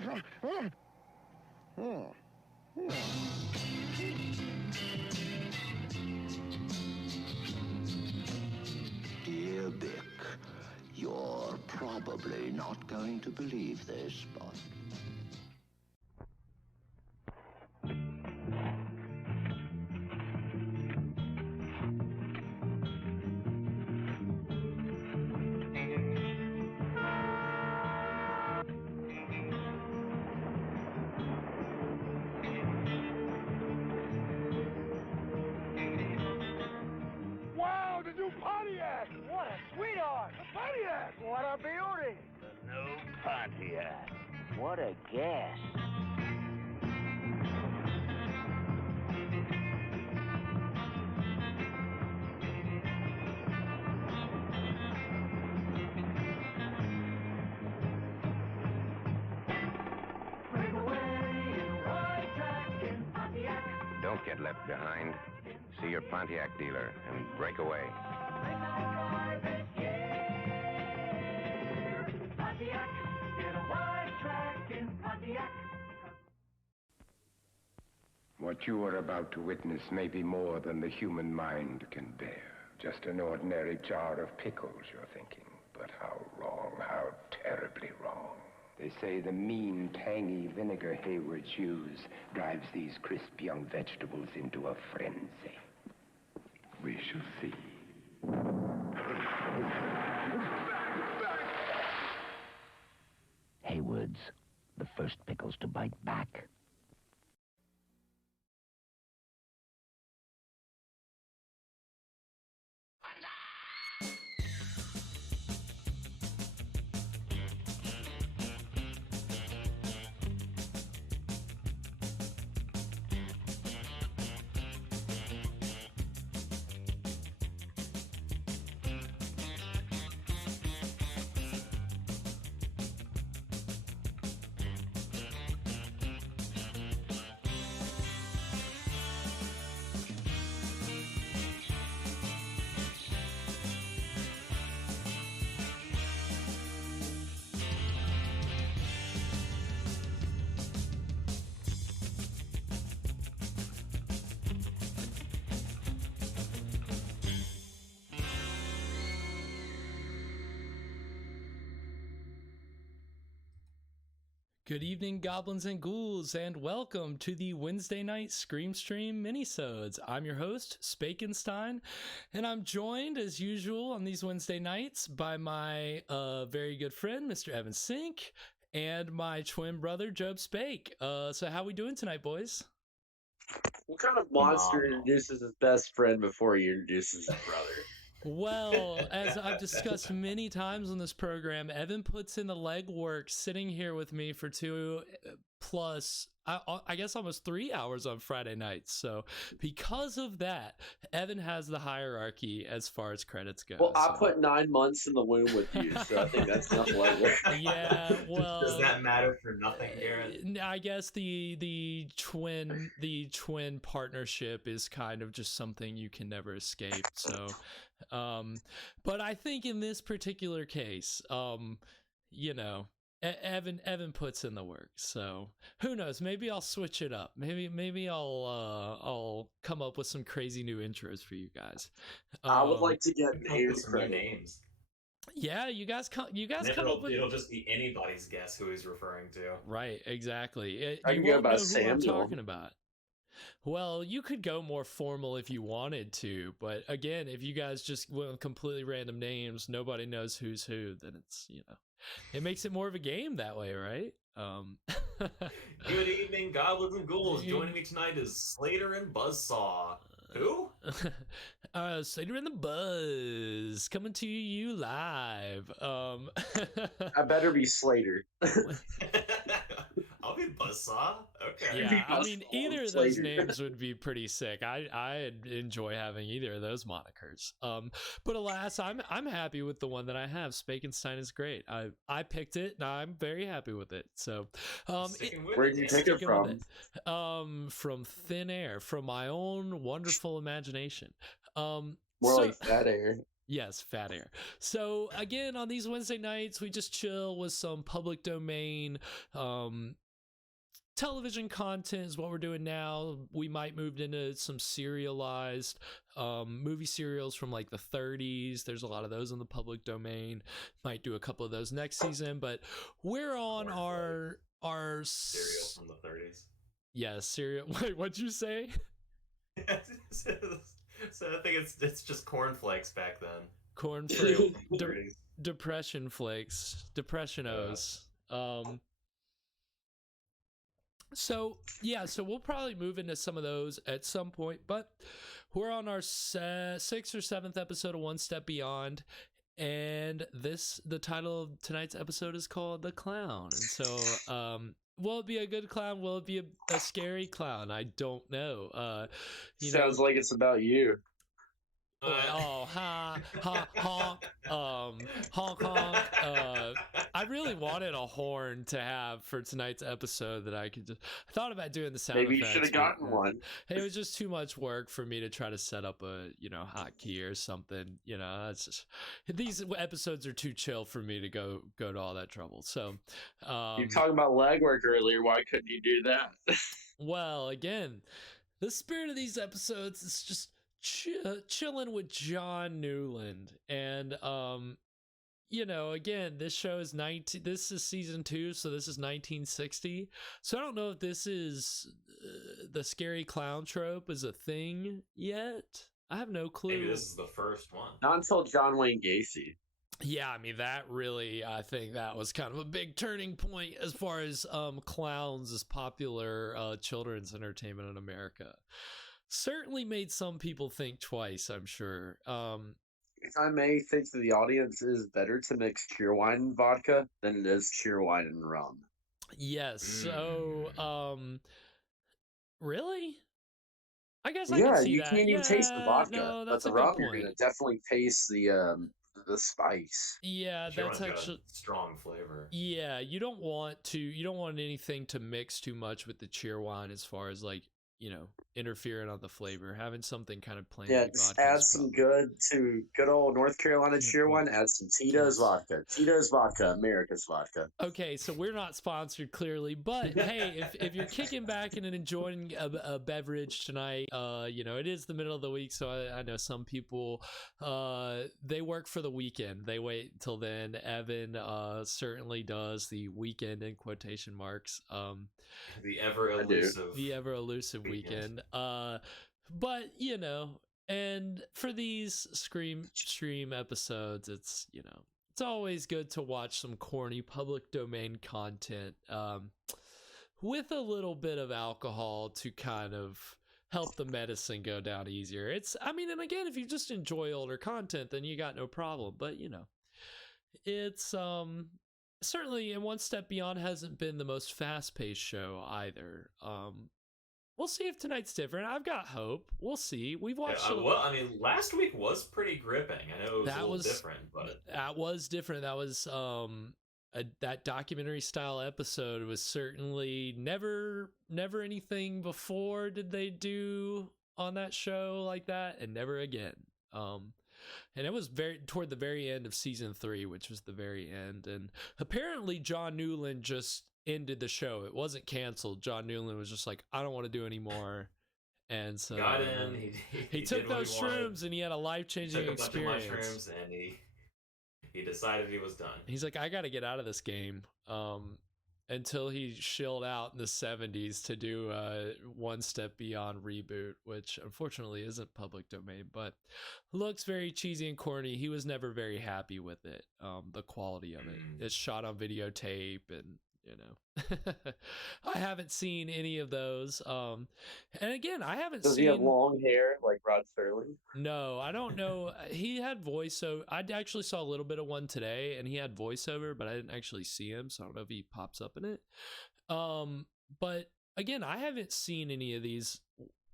Dear Bick, you're probably not going to believe this, but... Wow, the new Pontiac! What a sweetheart! The Pontiac! What a beauty! The new Pontiac. What a gas. Don't get left behind. See your Pontiac dealer and break away. What you are about to witness may be more than the human mind can bear. Just an ordinary jar of pickles, you're thinking. But how wrong, how terribly wrong. They say the mean, tangy vinegar Haywards use drives these crisp young vegetables into a frenzy. We shall see. Haywards, the first pickles to bite back. Good evening, goblins and ghouls, and welcome to the Wednesday night Scream Stream Mini-sodes. I'm your host, Spakenstein, and I'm joined, as usual, on these Wednesday nights by my very good friend, Mr. Evan Sink, and my twin brother, Job Spake. So how we doing tonight, boys? What kind of monster introduces his best friend before he introduces his brother? Well, as I've discussed many times on this program, Evan puts in the legwork sitting here with me for 2 plus, I guess almost 3 hours on Friday nights. So because of that, Evan has the hierarchy as far as credits go. Well, I put 9 months in the womb with you, so I think that's enough legwork. Yeah, well, does that matter for nothing, Garrett? I guess the twin partnership is kind of just something you can never escape. So, but I think in this particular case, you know, Evan puts in the work, so who knows? Maybe I'll switch it up. Maybe I'll come up with some crazy new intros for you guys. I would like to get paid some new names. Yeah, you guys come up with. It'll just be anybody's guess who he's referring to. Right, exactly. I can go by Samuel. I'm talking about. Well, you could go more formal if you wanted to, but again, if you guys just went with completely random names, nobody knows who's who, then it's, you know, it makes it more of a game that way, right? Good evening, goblins and ghouls. Joining me tonight is Slater and Buzzsaw. Who? Slater and the Buzz coming to you live. I better be Slater. I'll be Buzzsaw. Okay. Yeah, I mean, either of those names would be pretty sick. I'd enjoy having either of those monikers. But alas, I'm happy with the one that I have. Spakenstein is great. I picked it, and I'm very happy with it. So, where'd you pick it from? From thin air, from my own wonderful imagination. More like fat air. Yes, fat air. So again, on these Wednesday nights, we just chill with some public domain television content is what we're doing now. We might move into some serialized movie serials from like the 30s. There's a lot of those in the public domain. Might do a couple of those next season, but we're on our Cereal from the 30s. Yeah, cereal. Wait, what'd you say? So I think it's just cornflakes back then. Cornflakes, depression flakes, depressionos. So yeah, so we'll probably move into some of those at some point, but we're on our 6th or 7th episode of One Step Beyond, and the title of tonight's episode is called The Clown. And so will it be a good clown? Will it be a scary clown? I don't know. Sounds like it's about you. Honk, honk. I really wanted a horn to have for tonight's episode that I thought about doing the sound Maybe effects. You should have gotten one. It was just too much work for me to try to set up a, hotkey or something. It's just, these episodes are too chill for me to go to all that trouble. So, you talking about legwork earlier. Why couldn't you do that? Well, again, the spirit of these episodes is just chilling with John Newland, and again, this show is this is season 2, so this is 1960. So I don't know if this is the scary clown trope is a thing yet. I have no clue. Maybe this is the first one. Not until John Wayne Gacy. Yeah, I mean, that really, I think that was kind of a big turning point as far as clowns as popular children's entertainment in America. Certainly made some people think twice, I'm sure. If I may think to the audience, it is better to mix cheerwine and vodka than it is cheerwine and rum. Yes. So, really? I guess I can see you that. can't even taste the vodka. No, that's but the rum, you're gonna definitely taste the spice. Yeah, that's actually got a strong flavor. Yeah, you don't want anything to mix too much with the cheerwine as far as like, interfering on the flavor. Having something kind of plain. Yeah, just add some good old North Carolina cheerwine. Add some Tito's vodka. Tito's vodka, America's vodka. Okay, so we're not sponsored clearly, but hey, if you're kicking back and enjoying a beverage tonight, it is the middle of the week, so I know some people they work for the weekend. They wait until then. Evan certainly does the weekend in quotation marks. The ever elusive weekend. But and for these stream episodes, it's it's always good to watch some corny public domain content with a little bit of alcohol to kind of help the medicine go down easier. And again, if you just enjoy older content, then you got no problem. But it's certainly, and One Step Beyond hasn't been the most fast-paced show either. We'll see if tonight's different. I've got hope. We'll see. We've watched. Last week was pretty gripping. I know it was a little different, but that was different. That was that documentary style episode was certainly never anything before did they do on that show like that, and never again. And it was toward the very end of season 3, which was the very end. And apparently John Newland just ended the show. It wasn't canceled. John Newland was just like, I don't want to do anymore. And so got in. He took those shrooms and he had a life-changing experience. Took a bunch of mushrooms and he decided he was done. He's like, I got to get out of this game. Until he shilled out in the 70s to do a One Step Beyond reboot, which unfortunately isn't public domain, but looks very cheesy and corny. He was never very happy with it, the quality of it. It's shot on videotape, and I haven't seen any of those. And again, I haven't seen... Does he have long hair like Rod Serling? No, I don't know. He had voiceover. I actually saw a little bit of one today, and he had voiceover, but I didn't actually see him, so I don't know if he pops up in it. But again, I haven't seen any of these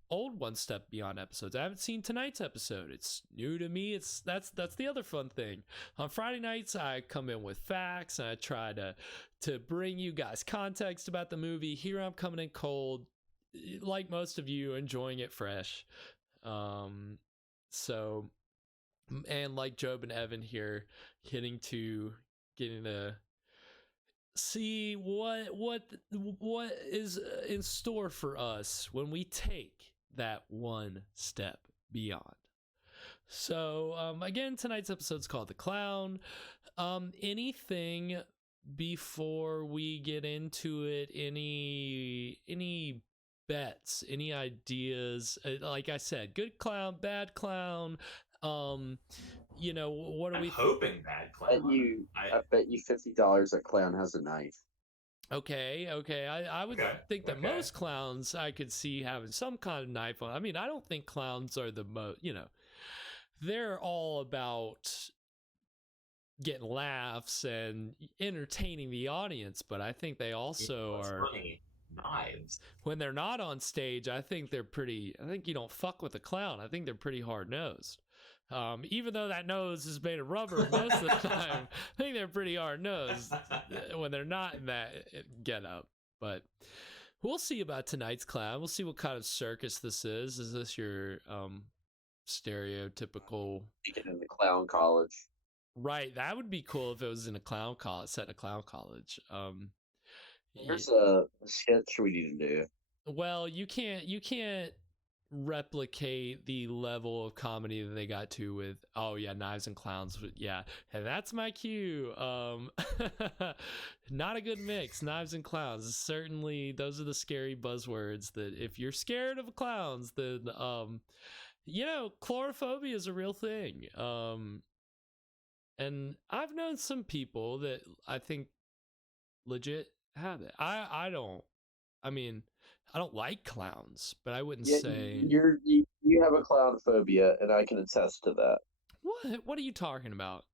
old One Step Beyond episodes. I haven't seen tonight's episode. It's new to me. That's the other fun thing. On Friday nights, I come in with facts, and I try to bring you guys context about the movie. Here I'm coming in cold, like most of you, enjoying it fresh. So And like Job and Evan here, getting to see what is in store for us when we take that one step beyond. So again, tonight's episode's called The Clown. Anything before we get into it? Any bets, any ideas? Like I said, good clown, bad clown. You know, what are we hoping bad clown? I bet you $50 that clown has a knife. Okay. I would think that most clowns I could see having some kind of knife on. I mean, I don't think clowns are the most, you know, they're all about getting laughs and entertaining the audience, but I think they also are funny. Knives. When they're not on stage, I think you don't fuck with a clown. I think they're pretty hard-nosed. Even though that nose is made of rubber most of the time, I think they're pretty hard-nosed when they're not in that get-up. But we'll see about tonight's clown. We'll see what kind of circus this is. Is this your stereotypical... In the clown college. Right, that would be cool if it was in a clown college, set in a clown college. There's a sketch we need to do. Well, you can't replicate the level of comedy that they got to with Knives and Clowns. Yeah, and that's my cue. Not a good mix. Knives and Clowns, certainly those are the scary buzzwords that if you're scared of clowns, then chlorophobia is a real thing. And I've known some people that I think legit have it. I don't like clowns, but I wouldn't say you have a clown phobia, and I can attest to that. What are you talking about?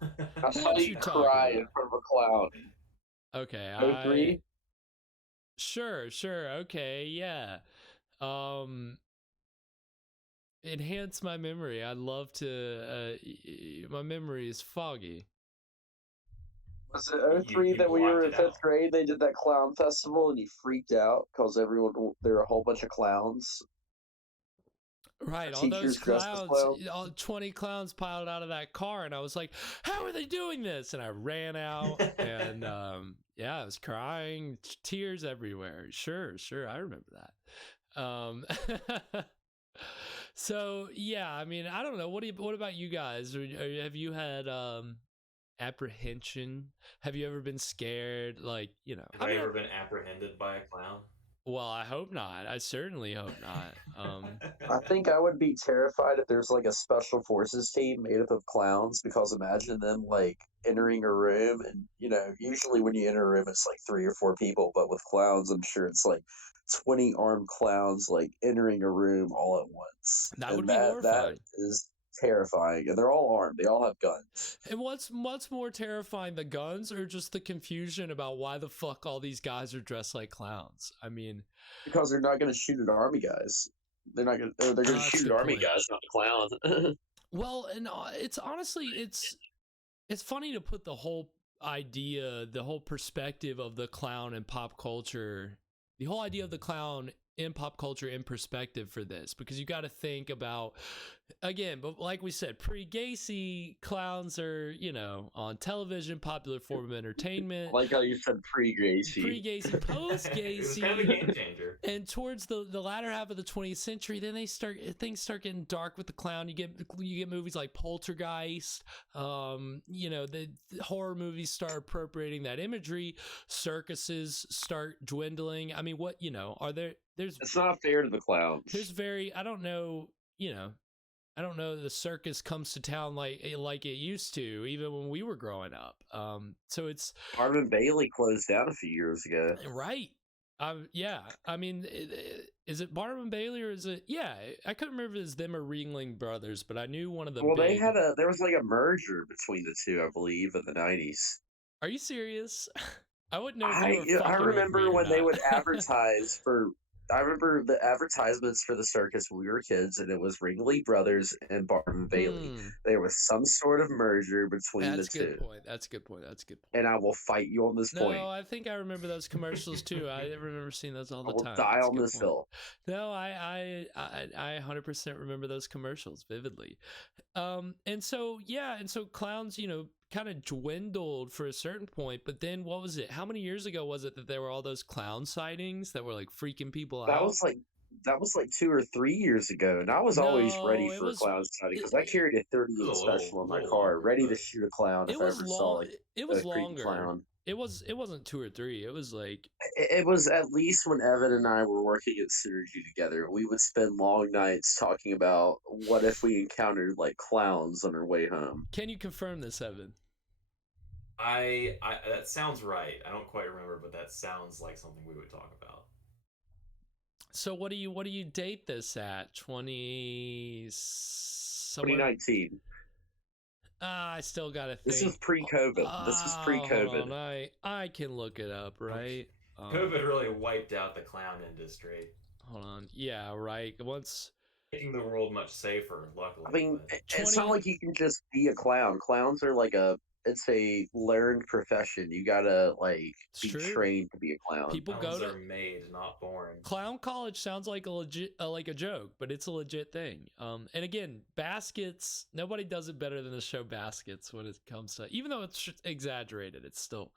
I saw you cry in front of a clown. Okay, 03? Sure, okay, yeah. Enhance my memory. I'd love to. My memory is foggy. Was it 03 that when you were in 5th grade, they did that clown festival and you freaked out because there were a whole bunch of clowns? Right, all those clowns, all 20 clowns piled out of that car, and I was like, how are they doing this? And I ran out, and I was crying, tears everywhere. Sure, I remember that. So, yeah, I mean, I don't know. What about you guys? Have you had apprehension? Have you ever been scared? Like, you know, have I ever been apprehended by a clown? Well, I hope not. I certainly hope not. I think I would be terrified if there's like a special forces team made up of clowns, because imagine them like entering a room, and usually when you enter a room it's like 3 or 4 people, but with clowns I'm sure it's like 20 armed clowns like entering a room all at once. That would be horrifying. That is terrifying, and they're all armed. They all have guns. And what's more terrifying, the guns or just the confusion about why the fuck all these guys are dressed like clowns? I mean, because they're not going to shoot at army guys. They're going to shoot at army guys, not clowns. Well, and it's honestly it's funny to put the whole idea, the whole perspective of the clown in pop culture, the whole idea of the clown in pop culture in perspective for this, because you got to think about, again, but like we said, pre-Gacy, clowns are, on television, popular form of entertainment. Like how you said pre-Gacy, post-Gacy, kind of a game changer. And towards the latter half of the 20th century, then things start getting dark with the clown. You get movies like Poltergeist. The horror movies start appropriating that imagery. Circuses start dwindling. I mean, it's not fair to the clowns. I don't know the circus comes to town like it used to, even when we were growing up. So it's Barnum and Bailey closed down a few years ago. Right. Yeah. I mean, is it Barnum and Bailey, or is it? Yeah, I couldn't remember if it was them or Ringling Brothers, but I knew one of them. Well, there was like a merger between the two, I believe, in the 90s. Are you serious? I wouldn't know. I remember when they would advertise for I remember the advertisements for the circus when we were kids, and it was Ringling Brothers and Barnum and Bailey. There was some sort of merger between That's the a good two. point. That's a good point. That's a good point. And I will fight you on this point. No, I think I remember those commercials too. I remember seeing those all the I will time. die That's a on good this point. hill. No, I 100% remember those commercials vividly. And so clowns, kind of dwindled for a certain point, but then what was it? How many years ago was it that there were all those clown sightings that were like freaking people out? That was like 2 or 3 years ago, and I was always ready No, it for a was clown sighting because I carried a 38 special in my car, ready to shoot a clown if I ever saw like it was a creepy longer. clown. It wasn't 2 or 3. It was like It was at least when Evan and I were working at Synergy together. We would spend long nights talking about what if we encountered like clowns on our way home. Can you confirm this, Evan? I that sounds right. I don't quite remember, but that sounds like something we would talk about. So what do you date this at? 2019. I still gotta think. This is pre-COVID. This is pre-COVID. Hold on. I can look it up, right? COVID really wiped out the clown industry. Hold on. Yeah, right. Making the world much safer, luckily. I mean, it's not like you can just be a clown. Clowns are like it's a learned profession. You gotta be trained to be a clown. People Clowns are made, not born. Clown college sounds like a legit, like a joke, but it's a legit thing. And again, Baskets. Nobody does it better than the show Baskets when it comes to, even though it's exaggerated, it's still.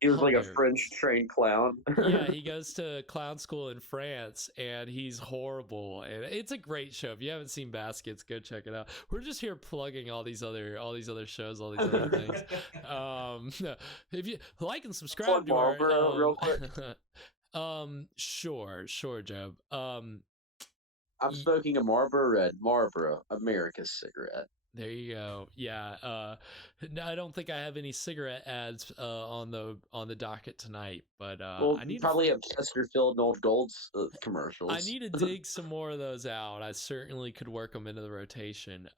He was like a French trained clown. Yeah, he goes to clown school in France, and he's horrible. And it's a great show. If you haven't seen Baskets, go check it out. We're just here plugging all these other shows, all these other things. If you like and subscribe to our real quick. Sure, Job. I'm smoking a Marlboro Red, Marlboro, America's cigarette. There you go. Yeah. I don't think I have any cigarette ads on the docket tonight, but I need probably have Chesterfield and Old Gold's commercials. I need to dig some more of those out. I certainly could work them into the rotation.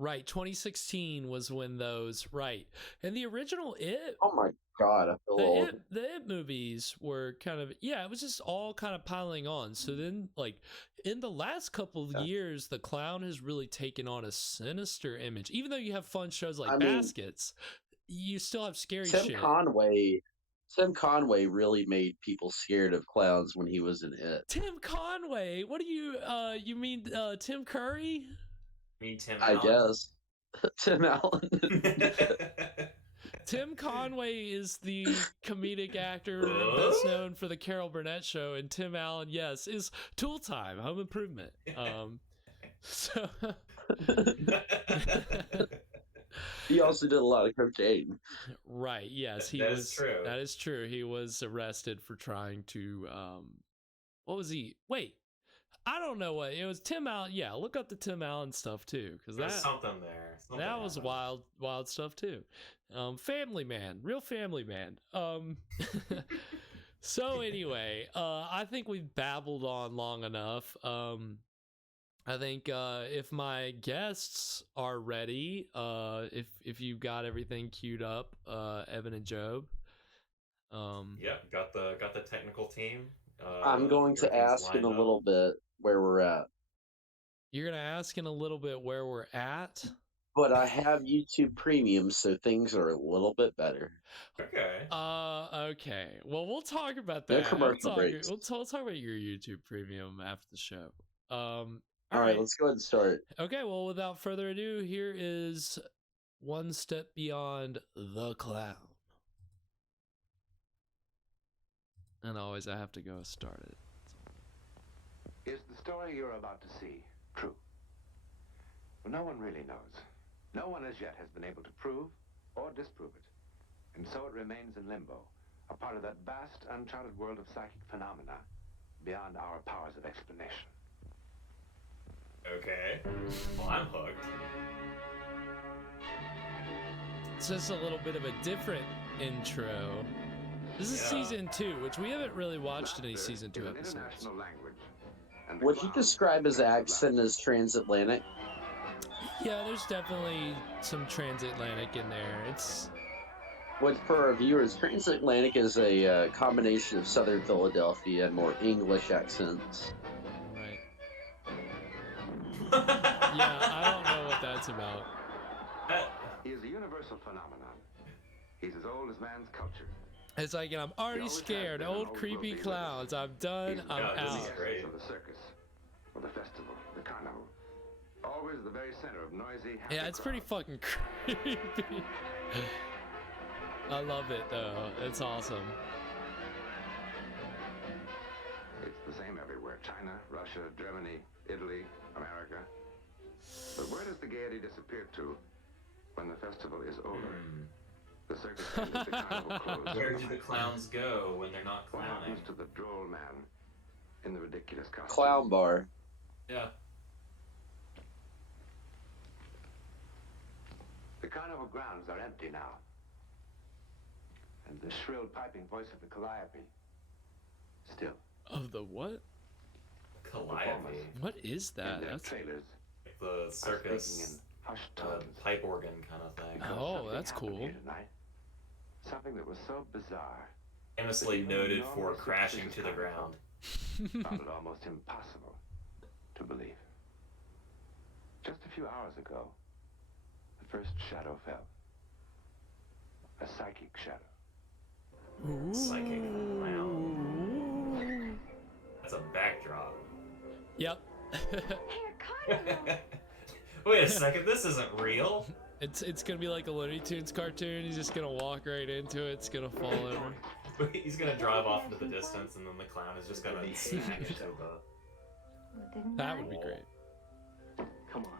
Right, 2016 was when those, right. And the original It. Oh my God, I feel old. The It movies were kind of, it was just all kind of piling on. So then, in the last couple of years, the clown has really taken on a sinister image. Even though you have fun shows like Baskets, you still have scary shit. Tim Conway really made people scared of clowns when he was in It. Tim Conway? What do you mean Tim Curry? Tim Allen? I guess. Tim Allen. Tim Conway is the comedic actor best known for the Carol Burnett Show, and Tim Allen, yes, is Tool Time, Home Improvement. So he also did a lot of cocaine. Right, yes, that is true. That is true. He was arrested for trying to what was he? Wait. I don't know what it was. Tim Allen, yeah. Look up the Tim Allen stuff too, because there's something there. That was wild stuff too. Family Man, real family man. So anyway, I think we've babbled on long enough. I think if my guests are ready, if you've got everything queued up, Evan and Job. Yeah, got the technical team. I'm going to ask in a little bit where we're at. You're going to ask in a little bit where we're at? But I have YouTube Premium, so things are a little bit better. Okay. Okay. Well, we'll talk about that. No commercial breaks. We'll talk about your YouTube Premium after the show. All right, let's go ahead and start. Okay, well, without further ado, here is One Step Beyond the Clown. And always I have to go start it. Is the story you're about to see true? Well, no one really knows. No one as yet has been able to prove or disprove it. And so it remains in limbo, a part of that vast, uncharted world of psychic phenomena beyond our powers of explanation. Okay. Well, I'm hooked. It's just a little bit of a different intro. This is season 2, which we haven't really watched any season 2 episodes. Would you describe his accent as transatlantic? Yeah, there's definitely some transatlantic in there. Which, for our viewers, transatlantic is a combination of Southern Philadelphia and more English accents. Right. Yeah, I don't know what that's about. He is a universal phenomenon. He's as old as man's culture. It's like, I'm already scared. Old creepy clowns. I'm done. I'm out. Of the circus, or the festival, the carnival. Always the very center of noisy, happy Yeah, it's pretty fucking creepy. I love it though. It's awesome. It's the same everywhere. China, Russia, Germany, Italy, America. But where does the gaiety disappear to when the festival is over? The circus ends, the carnival closes. Where do the clowns go when they're not What clowning? happens to the droll man in the ridiculous costume? Clown bar. Yeah. The carnival grounds are empty now. And the shrill piping voice of the calliope still. Of the what? Calliope. What is that? In their That's trailers Like the circus hushed tones. pipe organ kind of thing. Oh, Something that's happened cool. here tonight. Something that was so bizarre. Famously noted for crashing to the ground. Found it almost impossible to believe. Just a few hours ago, the first shadow fell. A psychic shadow. Psychic clown. That's a backdrop. Yep. Wait a second, this isn't real. It's gonna be like a Looney Tunes cartoon. He's just gonna walk right into it. It's gonna fall over. He's gonna drive off into the distance, and then the clown is just gonna smash to the. That would be great. Come on.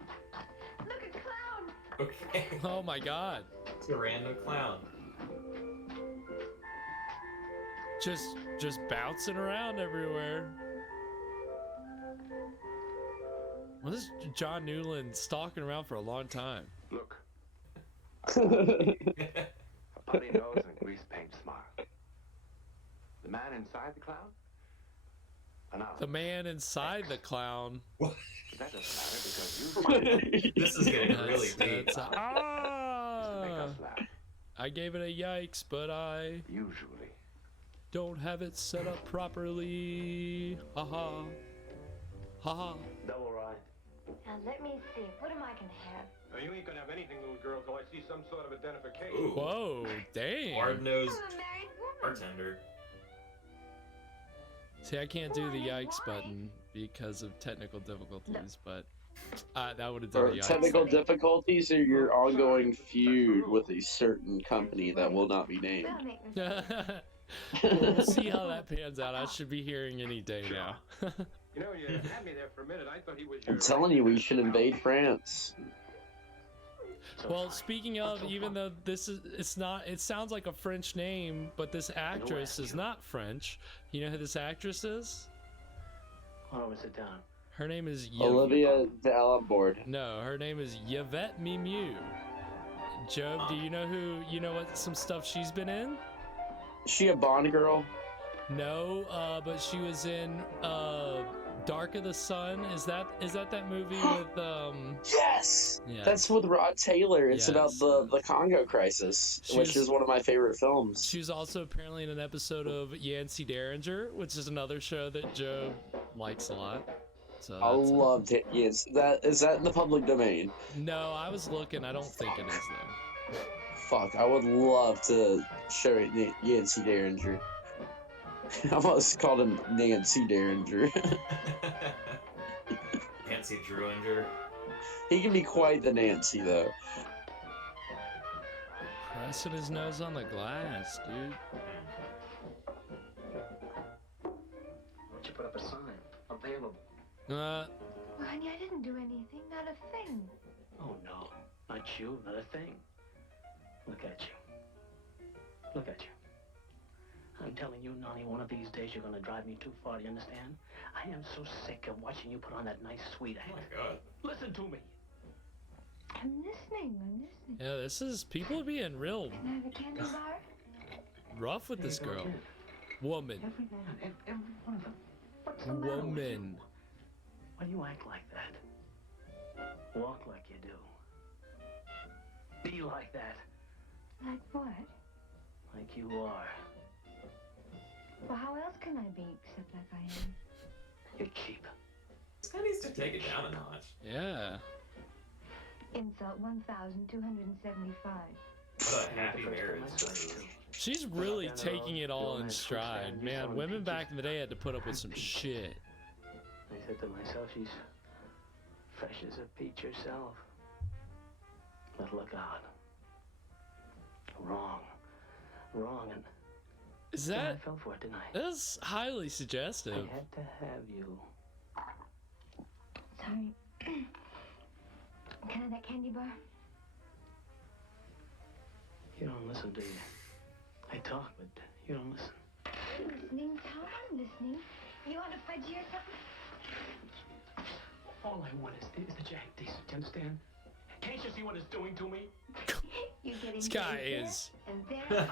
Look, a clown! Okay. Oh my god. It's a random clown. Just bouncing around everywhere. Well, this is John Newland stalking around for a long time. Look. A putty nose and a grease paint smile. The man inside the clown? The man inside the clown. But that doesn't matter because you This is getting really deep. make us laugh. I gave it a yikes, but I Usually. don't have it set up properly. Haha. Haha. Double right. Now let me see. What am I gonna have? Now, you ain't gonna have anything, little girl, till I see some sort of identification. Ooh. Whoa, dang. Hard-nosed I'm a married woman. bartender. See, I can't do the yikes button because of technical difficulties, but that would have done Or the yikes. technical difficulties or your ongoing feud with a certain company that will not be named. That'll make me We'll see how that pans out. I should be hearing any day now. You know, you had me there for a minute. I thought he was your... I'm telling you, we should invade France. Well, speaking of, even though it sounds like a French name, but this actress is not French. You know who this actress is? Oh, sit down. Her name is Olivia Dallenboard. No, her name is Yvette Mimieux. Job, do you know what some stuff she's been in? Is she a Bond girl? No, but she was in Dark of the Sun. Is that movie with Yes. Yeah. That's with Rod Taylor. It's about the Congo crisis, which is one of my favorite films. She was also apparently in an episode of Yancey Derringer, which is another show that Joe likes a lot. So I loved it. Yes, is that in the public domain? No, I was looking. I don't think it is though. Fuck, I would love to show it Yancey Derringer. I almost called him Nancy Derringer. Nancy Drewinger. He can be quite the Nancy, though. Pressing his nose on the glass, dude. Why don't you put up a sign? Available. Well, honey, I didn't do anything. Not a thing. Oh, no. Not you, not a thing. Look at you. Look at you. I'm telling you, Nani, one of these days you're gonna drive me too far, do you understand? I am so sick of watching you put on that nice sweet act. Oh my god. Listen to me. I'm listening. Yeah, this is people are being real Can I have a candy bar? rough with this girl. Woman. Every man, every one of them. What's the matter with you? Woman. Why do you act like that? Walk like you do. Be like that. Like what? like you are. Well, how else can I be except like I am? You're cheap. This guy needs to take it down a notch. Yeah. Insult 1,275. What a happy marriage. She's really taking it all in stride. Man, women back in the day had to put up with some shit. I said to myself, she's fresh as a peach herself. But look out. Wrong. Wrong, and Is that... I fell for it, didn't I? That's highly suggestive. I had to have you. Sorry. Can I have that candy bar? You don't listen, do you? I talk, but you don't listen. I'm listening, Tom. I'm listening. You want a fudgy or something? All I want is the Jack decent, you understand? Can't you see what it's doing to me? You get This guy is... And there.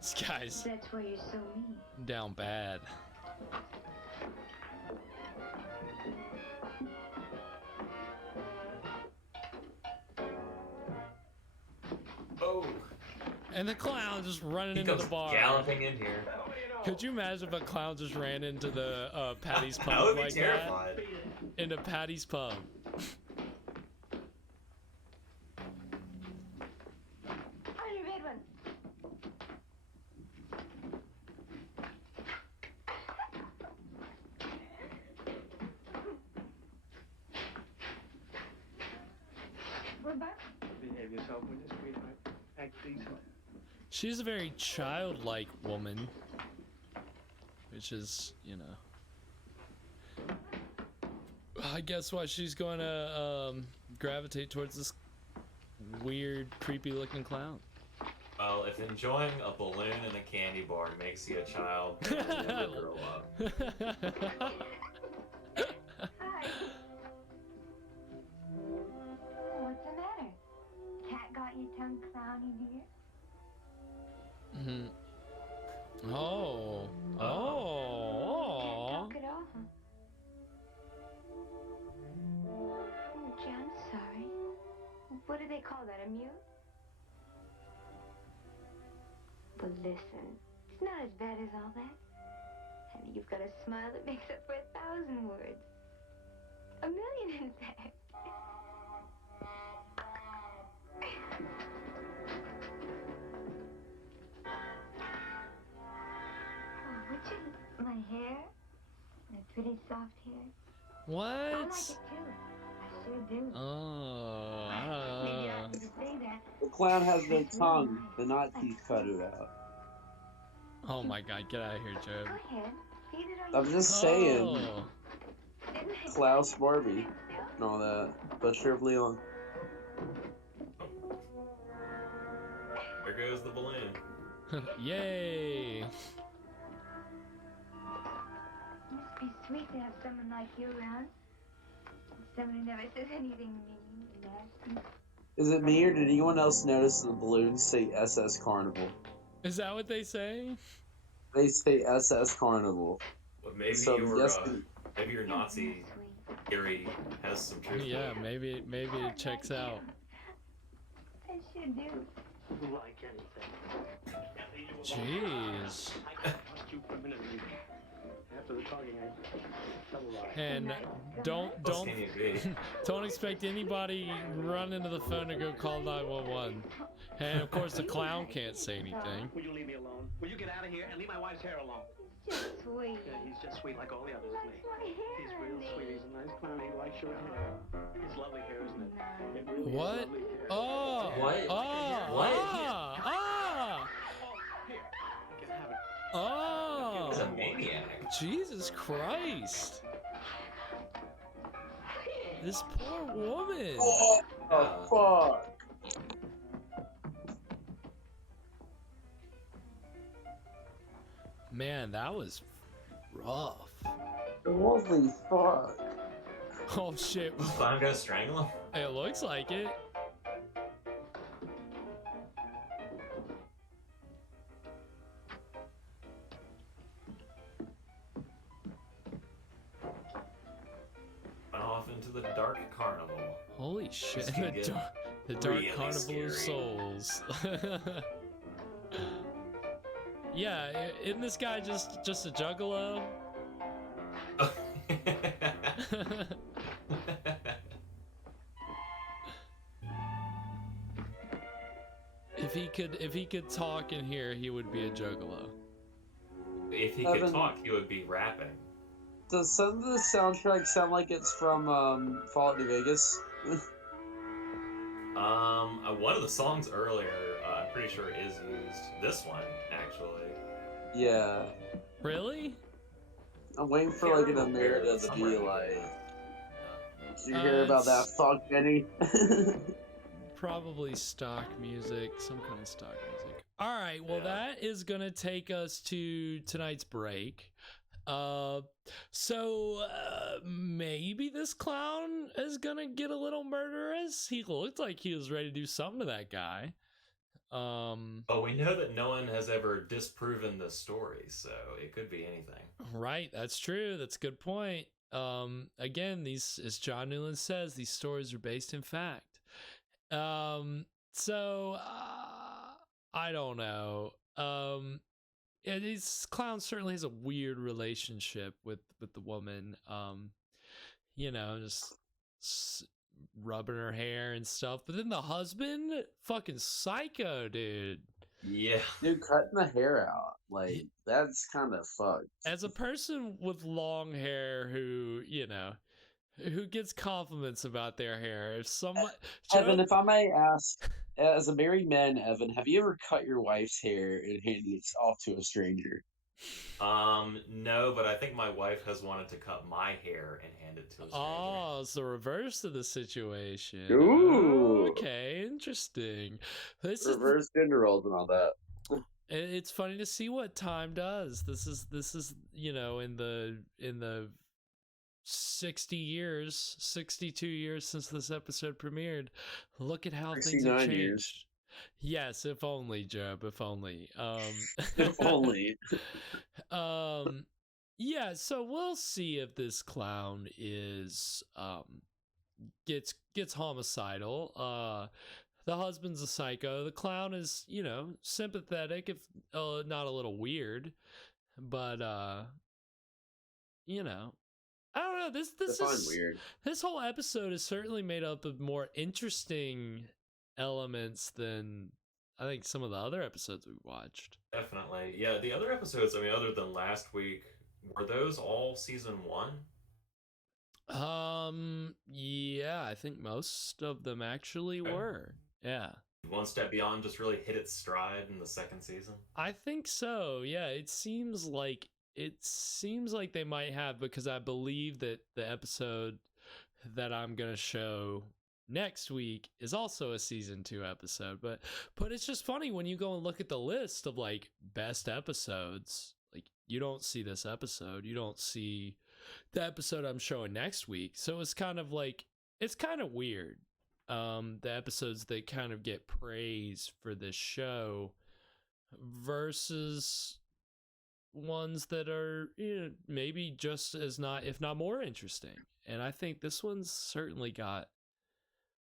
This guy's That's why you're so mean. down bad. Oh. And the clown just running He into comes the bar. galloping in here. Could you imagine if a clown just ran into the Patty's pub I would be like terrified. that? Into Patty's pub. On your red one. We're back. Behave yourself, will you, sweetheart? Act decent. She's a very childlike woman, which is, you know, I guess why she's going to gravitate towards this weird, creepy-looking clown. Well, if enjoying a balloon and a candy bar makes you a child, you'll never grow up. Hi. What's the matter? Cat got your tongue clowny, dear? Mm-hmm. Oh. Can't Oh. talk at all, huh? Oh, gee, I'm sorry. What do they call that, a mute? But listen, it's not as bad as all that. Honey, you've got a smile that makes up for 1,000 words. 1,000,000, in fact. Oh, would you my hair? My pretty soft hair? What? I like it too. I sure do. Maybe I Oh. oughtn't to say that. The clown has no tongue, but not teeth cut it out. Oh my god, get out of here, Job. Go ahead. Feed it on I'm your just saying, Oh. Didn't I Klaus tell you Barbie myself? and all that. Butcher of Leon. There goes the balloon. Yay. Must be sweet to have someone like you around. Someone who never says anything mean and nasty. Is it me, or did anyone else notice the balloons say SS Carnival? Is that what they say? They say SS Carnival. But maybe So, your yes, maybe your Nazi theory has some truth. to Yeah, it. maybe it checks out. I sure do. Like anything. Jeez. I can't trust you for a minute. After the talking, I tell a lie. And What don't can you be? don't expect anybody run into the phone to go call 911. And of course the clown can't say anything. Will you leave me alone? Will you get out of here and leave my wife's hair alone? He's just sweet. Yeah, he's just sweet like all the others, isn't he? My hair, He's real honey. sweet. He's a nice clown. He likes your hair. It's lovely hair, isn't it? It really is What? lovely hair. Oh. What? Oh. What? Ah. Oh, here. You can have it. Oh. He's a maniac. Jesus Christ. This poor woman. Oh, fuck. Man, that was rough. Holy fuck. Oh shit. Is Clown gonna strangle him? It looks like it. Went off into the dark carnival. Holy shit. This can get The dark really carnival scary. of souls. Yeah, isn't this guy just a juggalo? If he could talk in here, he would be a juggalo. If he could talk, he would be rapping. Does some of the soundtrack sound like it's from Fallout New Vegas? One of the songs earlier, I'm pretty sure is used. This one, actually. Yeah. Really? I'm waiting for like an America to be like. Did you hear about that fuck, Benny? Probably stock music, some kind of stock music. All right, well that is gonna take us to tonight's break. Maybe this clown is gonna get a little murderous. He looked like he was ready to do something to that guy. But we know that no one has ever disproven this story, so it could be anything. Right, that's true. That's a good point. Again, these, as John Newland says, these stories are based in fact. I don't know. Yeah, this clown certainly has a weird relationship with the woman. You know, just rubbing her hair and stuff. But then the husband, fucking psycho, dude. Yeah. Dude, cutting the hair out, like, that's kind of fucked. As a person with long hair who, you know, who gets compliments about their hair, if someone... Evan, if I may ask, as a married man, Evan, have you ever cut your wife's hair and handed it off to a stranger? No, but I think my wife has wanted to cut my hair and hand it to a stranger. Oh, it's the reverse of the situation. Ooh. Okay, interesting. This reverse gender roles and all that. It's funny to see what time does. This is you know, in the 62 years since this episode premiered. Look at how things have changed. Years. Yes, if only, Job, if only. If only. Yeah, so we'll see if this clown is gets homicidal. The husband's a psycho. The clown is, you know, sympathetic, if not a little weird. But you know, I don't know. This is weird. This whole episode is certainly made up of more interesting elements than I think some of the other episodes we watched. Definitely. Yeah, the other episodes, I mean, other than last week, were those all season 1? Yeah, I think most of them actually were. Yeah. One Step Beyond just really hit its stride in the second season? I think so. Yeah, it seems like they might have, because I believe that the episode that I'm going to show next week is also a season 2 episode. But it's just funny when you go and look at the list of like best episodes, like you don't see this episode, you don't see the episode I'm showing next week. So it's kind of like, it's kind of weird. The episodes that kind of get praise for this show versus ones that are, you know, maybe just as not, if not more interesting. And I think this one's certainly got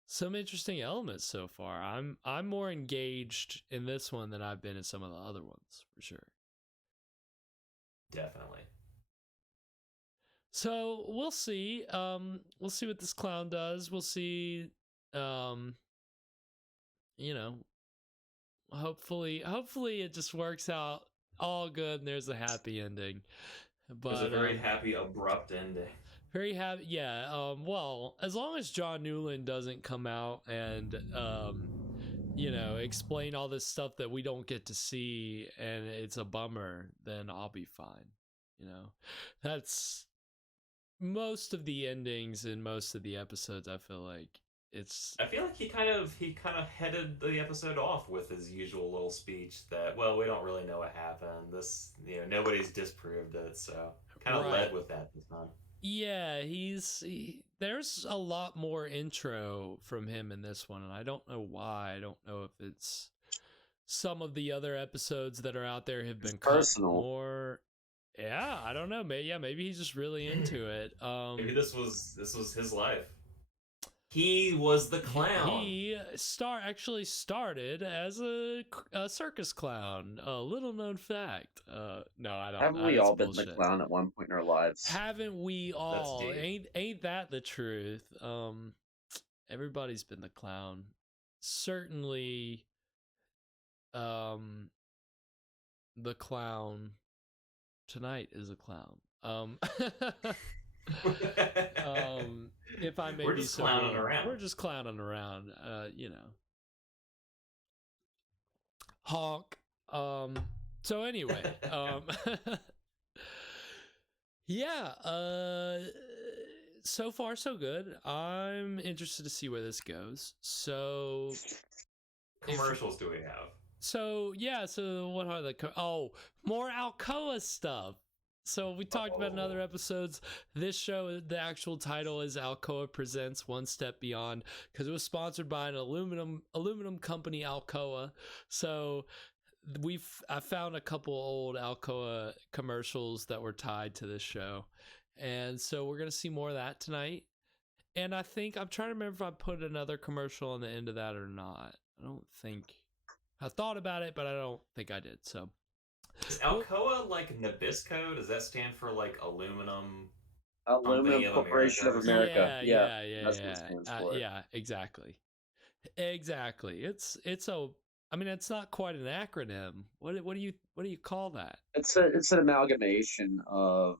some interesting elements so far. I'm more engaged in this one than I've been in some of the other ones, for sure. Definitely. So we'll see. We'll see what this clown does. We'll see. You know, hopefully it just works out all good and there's a happy ending. But it was a very happy, abrupt ending. Very happy, yeah. Well, as long as John Newland doesn't come out and you know, explain all this stuff that we don't get to see and it's a bummer, then I'll be fine. You know, that's most of the endings in most of the episodes. I feel like I feel like he kind of headed the episode off with his usual little speech that, well, we don't really know what happened. This, you know, nobody's disproved it, so kind of led with that this time. Yeah, there's a lot more intro from him in this one, and I don't know why. I don't know if it's some of the other episodes that are out there have been cut more. Yeah, I don't know. Maybe he's just really into it. Maybe this was his life. He was the clown. He actually started as a circus clown. A little known fact. No, I don't. Haven't we all been the clown at one point in our lives? Haven't we all? Ain't that the truth? Everybody's been the clown. Certainly, the clown tonight is a clown. If I may be so, clowning around. We're just clowning around. You know, honk. So anyway, yeah. So far so good. I'm interested to see where this goes. So, commercials do we have? So yeah. So what are the more Alcoa stuff. So we talked about in other episodes. This show, the actual title is Alcoa Presents One Step Beyond, because it was sponsored by an aluminum company, Alcoa. So I found a couple old Alcoa commercials that were tied to this show, and so we're gonna see more of that tonight. And I think I'm trying to remember if I put another commercial on the end of that or not. I don't think I thought about it, but I don't think I did. So. Is Alcoa like Nabisco? Does that stand for like Aluminum Corporation of America? Yeah. That's what it stands for. Yeah, exactly. It's I mean, it's not quite an acronym. What do you call that? It's an amalgamation of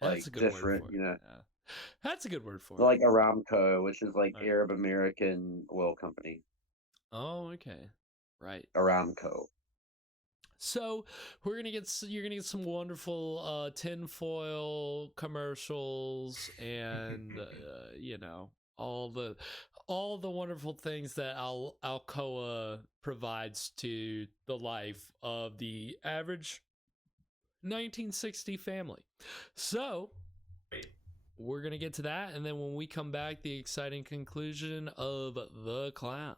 like different, you know. Yeah. That's a good word for it. Like Aramco, which is like Arab American oil company. Oh, okay. Right. Aramco. So you're gonna get some wonderful tinfoil commercials and you know, all the wonderful things that Alcoa provides to the life of the average 1960 family. So we're gonna get to that, and then when we come back, the exciting conclusion of The Clown.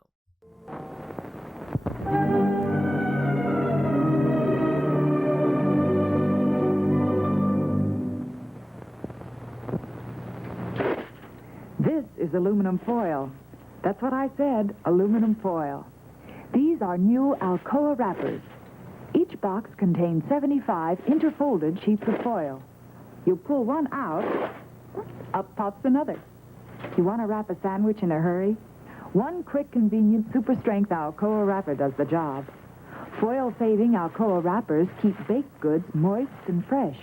This is aluminum foil. That's what I said, aluminum foil. These are new Alcoa wrappers. Each box contains 75 interfolded sheets of foil. You pull one out, up pops another. You want to wrap a sandwich in a hurry? One quick, convenient, super-strength Alcoa wrapper does the job. Foil-saving Alcoa wrappers keep baked goods moist and fresh.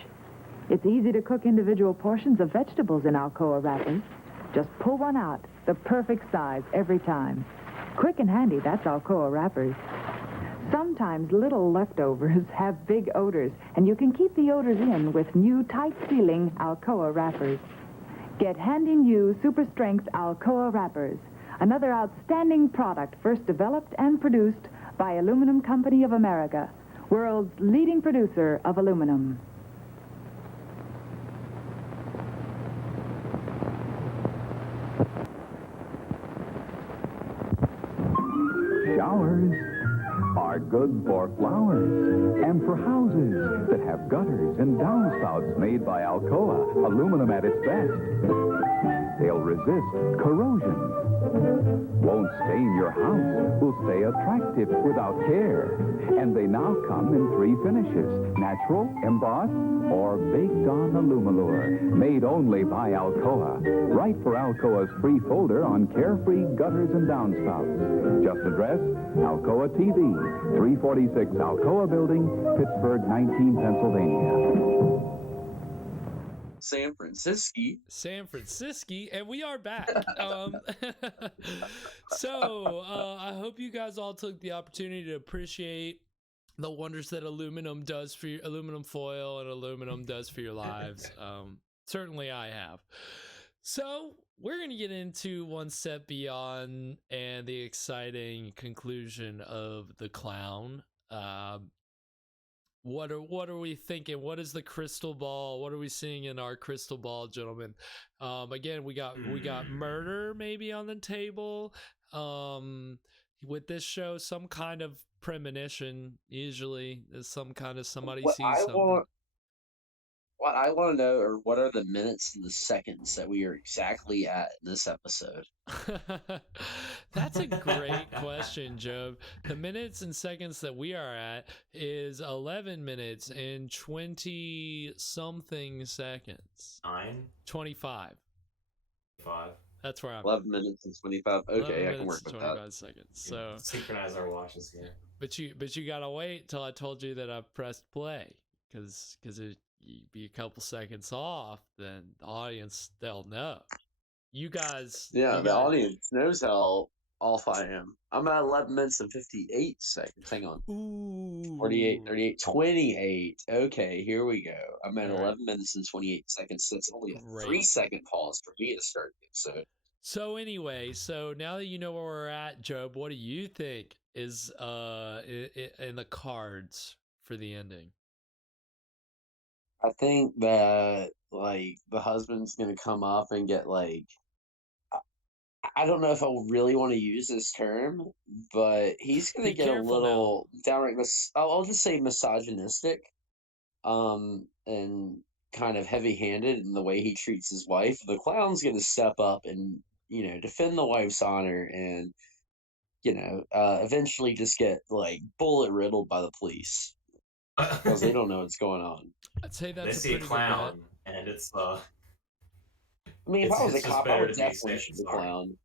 It's easy to cook individual portions of vegetables in Alcoa wrappers. Just pull one out, the perfect size every time. Quick and handy, that's Alcoa wrappers. Sometimes little leftovers have big odors, and you can keep the odors in with new tight-sealing Alcoa wrappers. Get handy new super-strength Alcoa wrappers, another outstanding product first developed and produced by Aluminum Company of America, world's leading producer of aluminum. Showers are good for flowers and for houses that have gutters and downspouts made by Alcoa, aluminum at its best. They'll resist corrosion, won't stain your house, will stay attractive without care. And they now come in 3 finishes: natural, embossed, or baked on Alumalure, made only by Alcoa. Right for Alcoa's free folder on carefree gutters and downspouts. Just address Alcoa TV, 346 Alcoa Building, Pittsburgh, 19, Pennsylvania. San Francisco, and we are back. So I hope you guys all took the opportunity to appreciate the wonders that aluminum does for your aluminum foil and aluminum does for your lives. Certainly I have. So we're going to get into One Step Beyond and the exciting conclusion of The Clown. What are we thinking? What is the crystal ball? What are we seeing in our crystal ball, gentlemen? Again, we got murder maybe on the table. With this show, some kind of premonition. Usually, is some kind of somebody sees something. what I want to know are what are the minutes and the seconds that we are exactly at in this episode? That's a great question, Job. The minutes and seconds that we are at is 11 minutes and 20 something seconds. 25. 5. That's where I'm 11 minutes and 25. Okay, I can work with 25 that. seconds. So synchronize our watches here. But you gotta wait till I told you that I've pressed play, because you'd be a couple seconds off, then the audience, they'll know. You guys, Yeah, the audience knows how off I am. I'm at 11 minutes and 58 seconds. Hang on. Ooh. 48, 38, 28. Okay, here we go. I'm at All 11 minutes and 28 seconds. So it's only a 3-second pause for me to start the episode. So anyway, now that you know where we're at, Job, what do you think is in the cards for the ending? I think that like the husband's gonna come up and get like, I don't know if I really want to use this term, but he's gonna get a little downright I'll just say misogynistic, and kind of heavy-handed in the way he treats his wife. The clown's gonna step up and defend the wife's honor, and eventually just get like bullet riddled by the police because they don't know what's going on. I'd say that's they see a clown, and it's I mean, if I was a cop, I would definitely shoot the clown.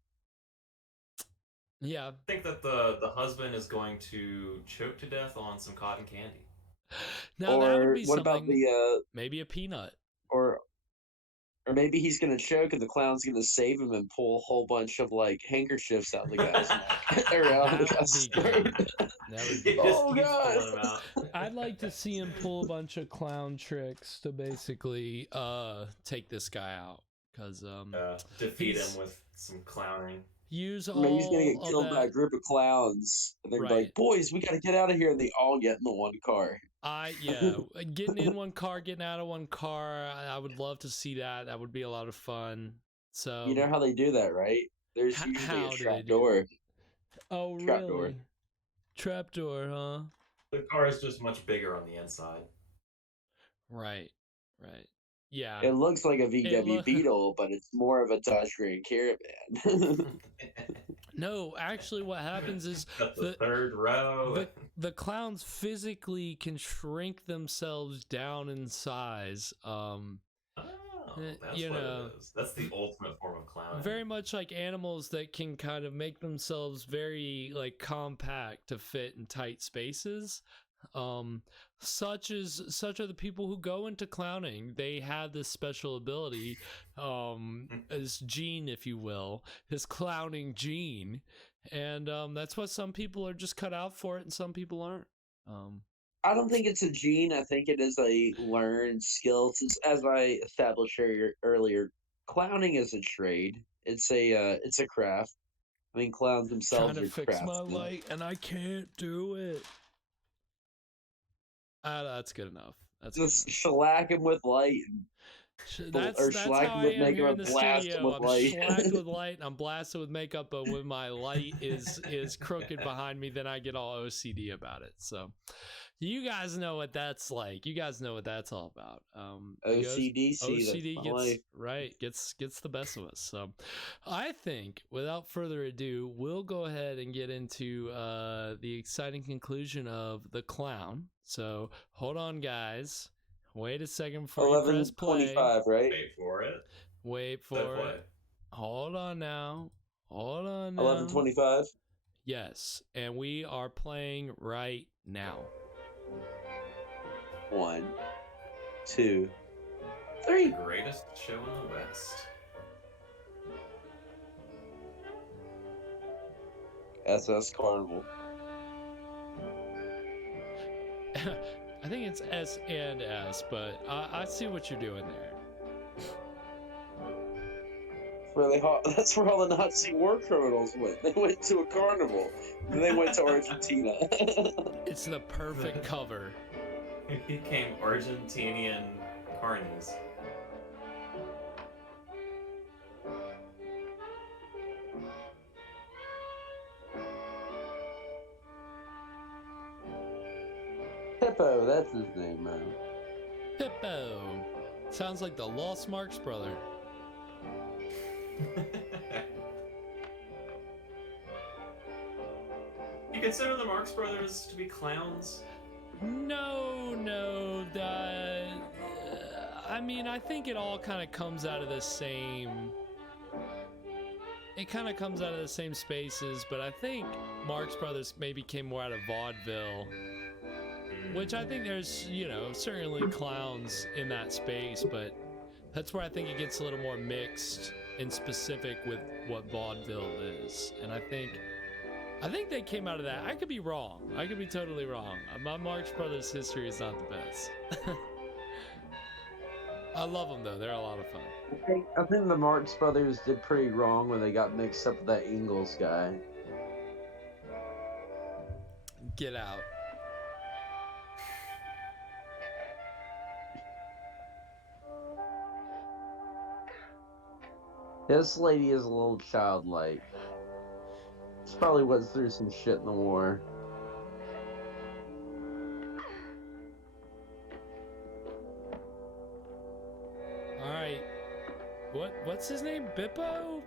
Yeah. I think that the husband is going to choke to death on some cotton candy. Now that would be what something. About the maybe a peanut? Or maybe he's gonna choke and the clown's gonna save him and pull a whole bunch of like handkerchiefs out of the guy's neck. Around the guy's throat. That would be oh god! I'd like to see him pull a bunch of clown tricks to basically take this guy out, because defeat him with some clowning. Use all. Maybe he's gonna get killed by a group of clowns, and they're like, "Boys, we gotta get out of here!" And they all get in the one car. Getting in one car, getting out of one car. I would love to see that. That would be a lot of fun. So you know how they do that, right? There's usually a trap door. Oh, trap really? Door. Trap door, huh? The car is just much bigger on the inside. Right. Yeah. It looks like a VW Beetle, but it's more of a Dodge Grand Caravan. No, actually, what happens is the third row. The clowns physically can shrink themselves down in size. That's what it is. That's the ultimate form of clowning. Very much like animals that can kind of make themselves very like compact to fit in tight spaces. Such are the people who go into clowning. They have this special ability, as gene, if you will, this clowning gene, and that's why some people are just cut out for it and some people aren't. I don't think it's a gene. I think it is a learned skill. As I established earlier, clowning is a trade. It's a craft. I mean, clowns themselves trying to are fix my craftsmen. light and I can't do it. That's good enough. That's just shellac him with light. That's shellac how him with I am makeup here in and the blast studio. him with I'm light. shellacked with light and I'm blasted with makeup, but when my light is crooked behind me, then I get all OCD about it. So you guys know what that's like. You guys know what that's all about. OCD gets the best of us. So I think without further ado, we'll go ahead and get into the exciting conclusion of The Clown. So hold on, guys. Wait a second before you press play. 11:25, right? Wait for it. Hold on now. 11:25. Yes, and we are playing right now. 1, 2, 3. Greatest show in the West. SS Carnival. I think it's S and S, but I see what you're doing there. Really hot. That's where all the Nazi war criminals went. They went to a carnival. And they went to Argentina. It's the perfect cover. It became Argentinian carnies. Hippo, that's his name, man. Hippo. Sounds like the Lost Marx brother. You consider the Marx Brothers to be clowns? No. I mean, I think it all kind of comes out of the same. It kind of comes out of the same spaces, but I think Marx Brothers maybe came more out of vaudeville, which I think there's, you know, certainly clowns in that space, but that's where I think it gets a little more mixed and specific with what vaudeville is. And I think they came out of that. I could be wrong. I could be totally wrong. My Marx Brothers history is not the best. I love them though. They're a lot of fun. I think the Marx Brothers did pretty wrong when they got mixed up with that Ingalls guy. Get out. This lady is a little childlike. She probably went through some shit in the war. Alright. What's his name? Bippo?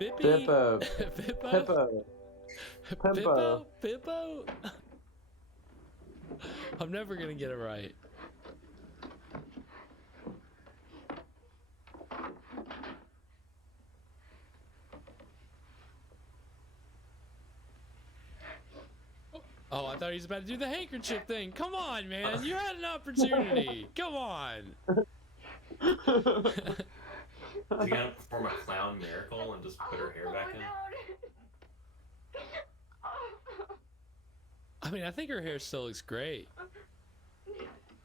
Bippy? Bippo. Bippo? Pippo. Bippo? I'm never gonna get it right. Oh, I thought he was about to do the handkerchief thing. Come on, man. You had an opportunity. Come on. Is he gonna perform a clown miracle and just put her hair back in? I mean, I think her hair still looks great.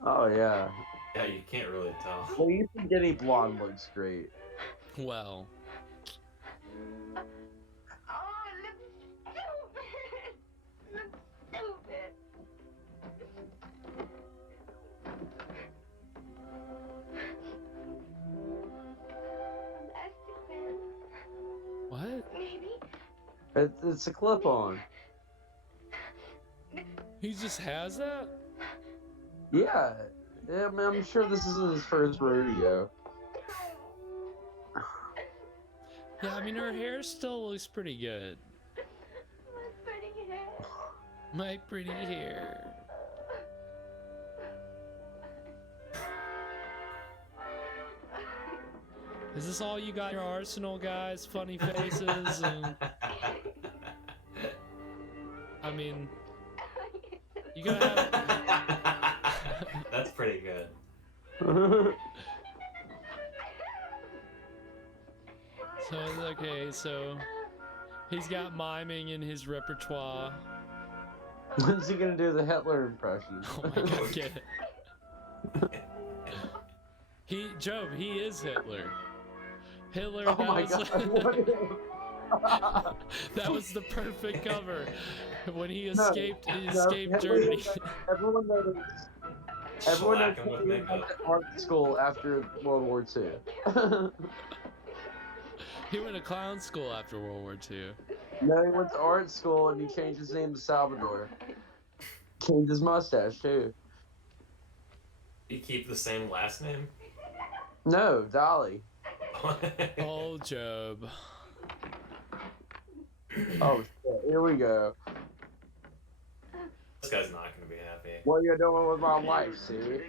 Oh, yeah. Yeah, you can't really tell. Well, you think any blonde looks great. Well. What? It's a clip-on. He just has that? Yeah. I mean, I'm sure this isn't his first rodeo. Yeah, I mean, her hair still looks pretty good. My pretty hair. Is this all you got in your arsenal, guys? Funny faces and... I mean... You gotta have... That's pretty good. So, okay, so... He's got miming in his repertoire. When's he gonna do the Hitler impression? Oh my god, get it. Job, he is Hitler. Hitler, oh my god. That was the perfect cover. When he escaped Hitler, Germany. Everyone knows he went to art school after World War II. He went to clown school after World War II. No, he went to art school and he changed his name to Salvador. Changed his mustache too. You keep the same last name? No, Dolly. Oh, Job. Oh shit, here we go. This guy's not gonna be happy. What are you doing with my wife, see?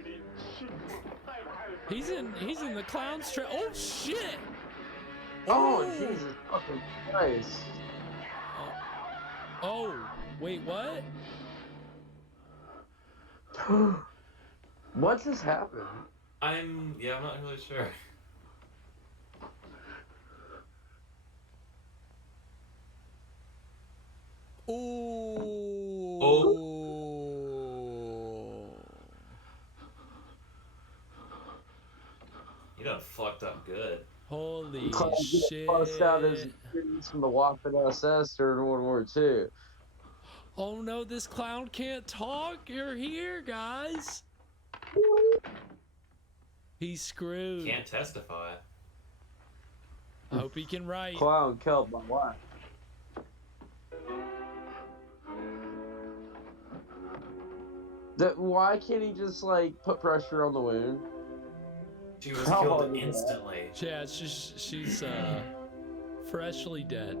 He's in the clown strap. Oh shit! Oh, Jesus fucking Christ. Oh, wait, what? What just happened? I'm not really sure. Ooh. Oh. You done fucked up good. Holy shit. Bust out his experience from the Waffen SS during World War II. Oh no, this clown can't talk. You're here, guys. He's screwed. Can't testify. I hope he can write. Clown killed my wife. Why can't he just, like, put pressure on the wound? She was How killed long is that? instantly. Yeah, she's freshly dead.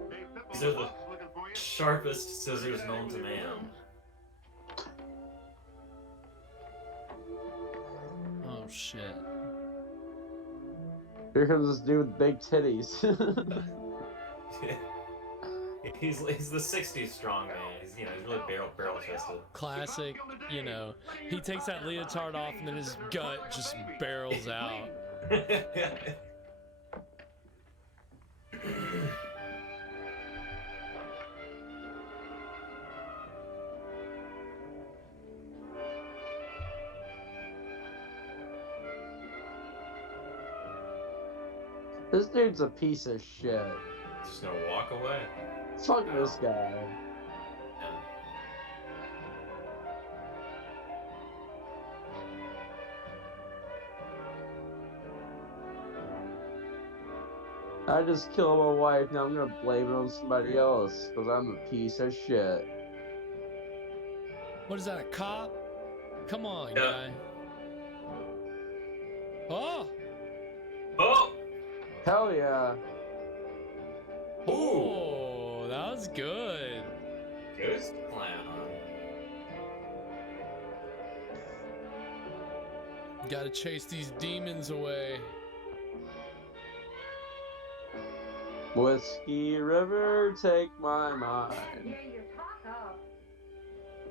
These are the sharpest scissors known to man. Oh shit. Here comes this dude with big titties. He's the 60s strong man. He's he's really barrel chested. Classic, he takes that leotard off and then his gut just barrels out. This dude's a piece of shit. Just gonna walk away. Fuck this guy. I just killed my wife, now I'm gonna blame it on somebody else, because I'm a piece of shit. What is that, a cop? Come on, guy. Oh! Oh! Hell yeah. Oh, that was good. Ghost clown. Gotta chase these demons away. Whiskey River, take my mind. Hear you talk up.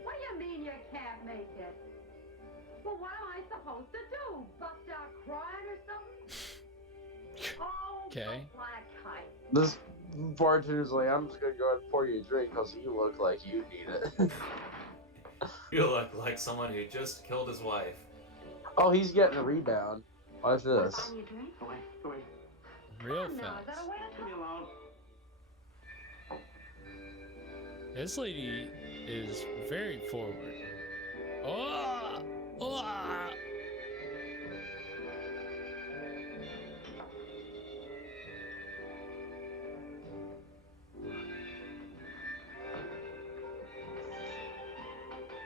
What do you mean you can't make it? Well, what am I supposed to do? Bust out crying or something? Oh, Okay. black kite. This bartender's like, I'm just gonna go ahead and pour you a drink because you look like you need it. You look like someone who just killed his wife. Oh, he's getting a rebound. Watch this. Real fast. This lady is very forward. Oh! Oh!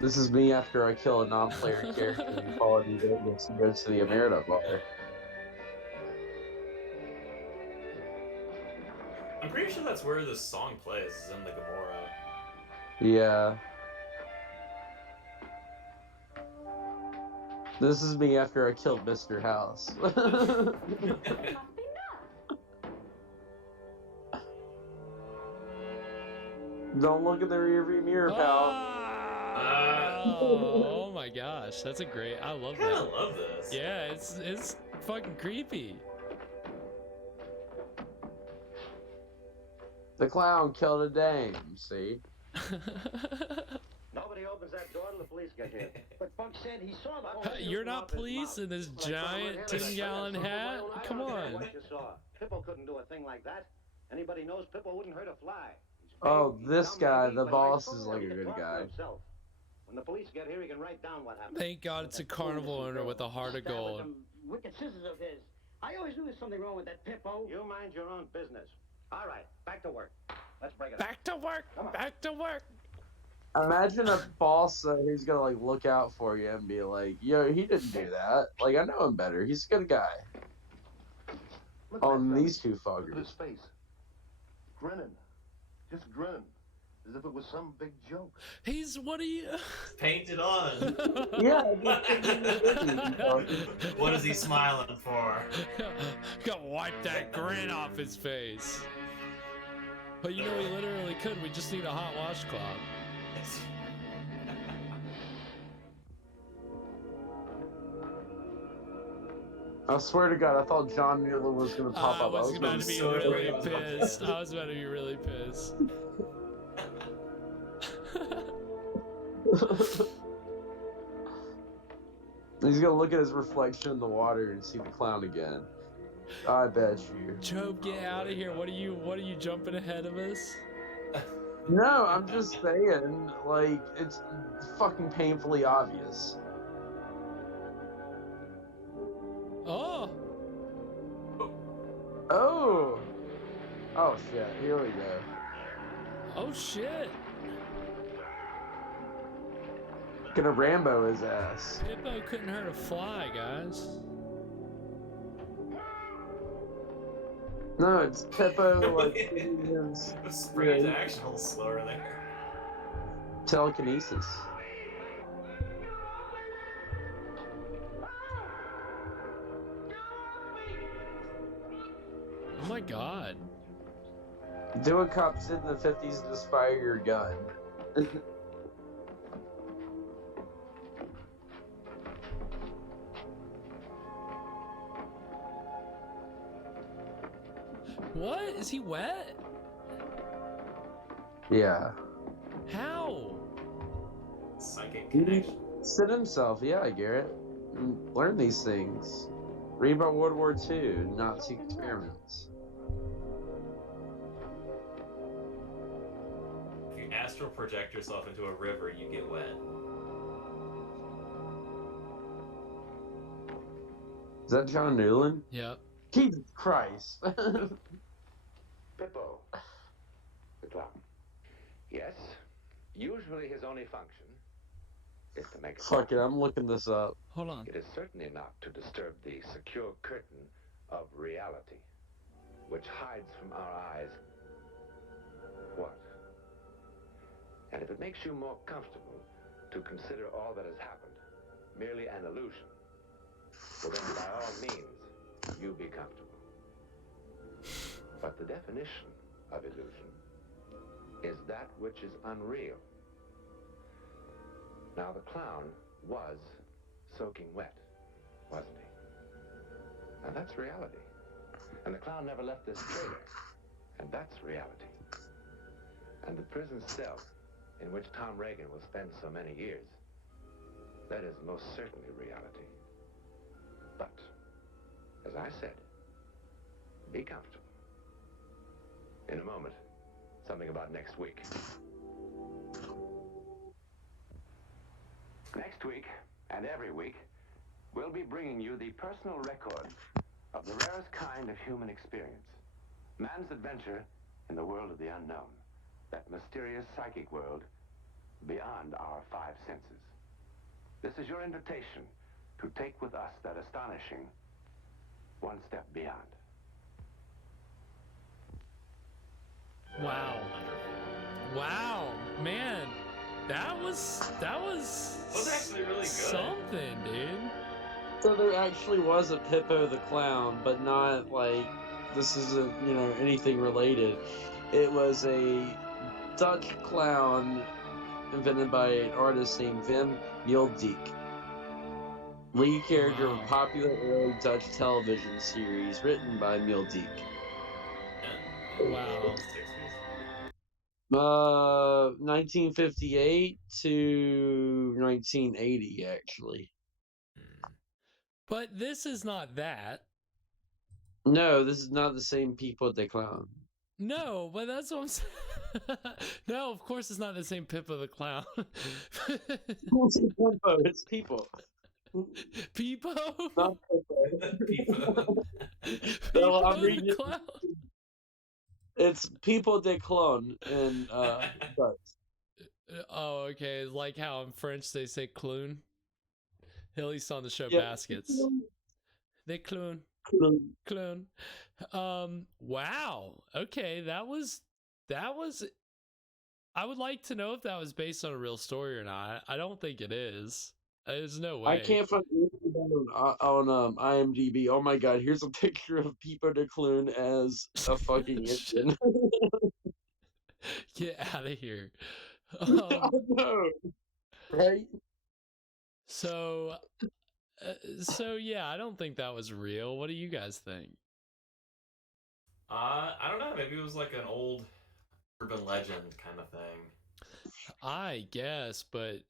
This is me after I kill a non-player character and follow me Vegas and goes to the Emerita bar. I'm pretty sure that's where this song plays, is in the Gomorrah. Yeah. This is me after I killed Mr. House. Don't look in the rearview mirror, pal. Oh my gosh, that's a great. I love that. I love this. Yeah, it's fucking creepy. The clown killed a dame, see? Nobody opens that door till the police get here. But Buck said he saw the whole thing. You're not police in this giant 10-gallon hat? Come on. What you saw. Pippo couldn't do a thing like that. Anybody knows Pippo wouldn't hurt a fly. Oh, this guy, the boss, is like a good guy. When the police get here, he can write down what happened. Thank God it's a carnival owner with a heart of gold. Wicked scissors of his. I always knew there was something wrong with that Pippo. You mind your own business. All right, back to work. Let's break it up. Back to work. Back to work. Imagine a boss who's gonna like look out for you and be like, "Yo, he didn't do that. Like, I know him better. He's a good guy." On these two Look at his fuckers. face. Grinning. Just grinning. As if it was some big joke. What are you... Painted on. Yeah. What is he smiling for? Gotta wipe that grin off his face. But you know he literally could. We just need a hot washcloth. I swear to God, I thought John Newland was gonna pop I up. was about to be really so pissed. I was about to be really pissed. He's gonna look at his reflection in the water and see the clown again. I bet you. Job, get out of here. What are you jumping ahead of us? No, I'm just saying, like, it's fucking painfully obvious. Oh! Oh! Oh shit, here we go. Oh shit! Gonna Rambo his ass. Pippo couldn't hurt a fly, guys. No, it's Pippo, like, Spray's action a little slower there. telekinesis. Oh my god. Do what cops did in the 50s and just fire your gun. What? Is he wet? Yeah. How? Psychic connection. Sit himself, yeah, Garrett. Learn these things. Read about World War II, Nazi experiments. If you astral project yourself into a river, you get wet. Is that John Newland? Yep. Jesus Christ. Pippo. The clown. Yes, usually his only function is to make a Fuck it, I'm looking this up. Hold on. It is certainly not to disturb the secure curtain of reality, which hides from our eyes what? And if it makes you more comfortable to consider all that has happened merely an illusion, well then by all means, you be comfortable. But the definition of illusion is that which is unreal. Now the clown was soaking wet, wasn't he? Now that's reality. And the clown never left this trailer, and that's reality. And the prison cell in which Tom Reagan will spend so many years, that is most certainly reality. But, as I said, be comfortable. In a moment, something about next week. Next week, and every week, we'll be bringing you the personal record of the rarest kind of human experience. Man's adventure in the world of the unknown. That mysterious psychic world beyond our five senses. This is your invitation to take with us that astonishing one step beyond. Wow. Wow, man. That was actually really good. Something, dude. So there actually was a Pippo the Clown, but not like this isn't, anything related. It was a Dutch clown invented by an artist named Wim Mildijk. Lead character of a popular early Dutch television series written by Mildijk. Wow. 1958 to 1980, actually. But this is not that. No, this is not the same people the clown. No, but that's what I'm saying. No, of course it's not the same Pippo the Clown. It's people. Peepo? Not Peepo. No, I'm the reading Clown. It's people de clone in Dutch. Oh, okay. Like how in French they say clown. At least on the show Yeah. Baskets. They clown. Clown. Wow. Okay, that was I would like to know if that was based on a real story or not. I don't think it is. There's no way. I can't find anything on IMDb. Oh my god, here's a picture of Peepo de Clune as a fucking Indian. Get out of here. I know, right? So yeah, I don't think that was real. What do you guys think? I don't know. Maybe it was like an old urban legend kind of thing. I guess, but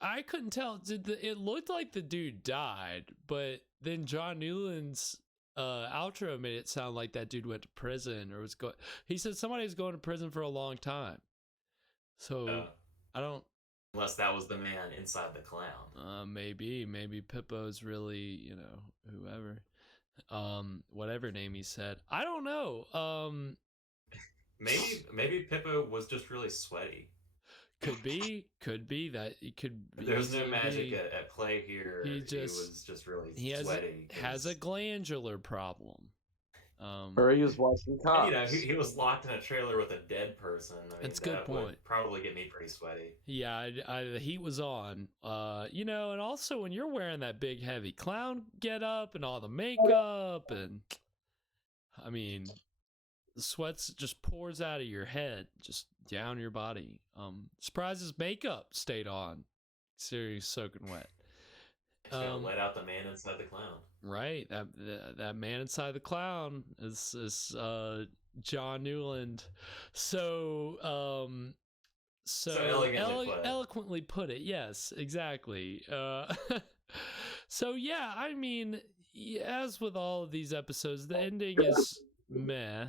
I couldn't tell. It looked like the dude died, but then John Newland's outro made it sound like that dude went to prison or was going. He said somebody was going to prison for a long time. So I don't. Unless that was the man inside the clown. Maybe Pippo's really, whoever, whatever name he said. I don't know. Maybe Pippo was just really sweaty. Could be that it could. There's no magic at play here. He was just really he sweaty. Has a glandular problem. Or he was watching cops. And, he was locked in a trailer with a dead person. I mean, That's a good point. Would probably get me pretty sweaty. Yeah, the heat was on. And also when you're wearing that big heavy clown get up and all the makeup, and I mean, the sweat just pours out of your head, just down your body. Surprised his makeup stayed on. Seriously soaking wet. Let out the man inside the clown. Right, that man inside the clown is John Newland. So eloquently put it. Yes, exactly. So yeah, I mean, as with all of these episodes, the ending is meh,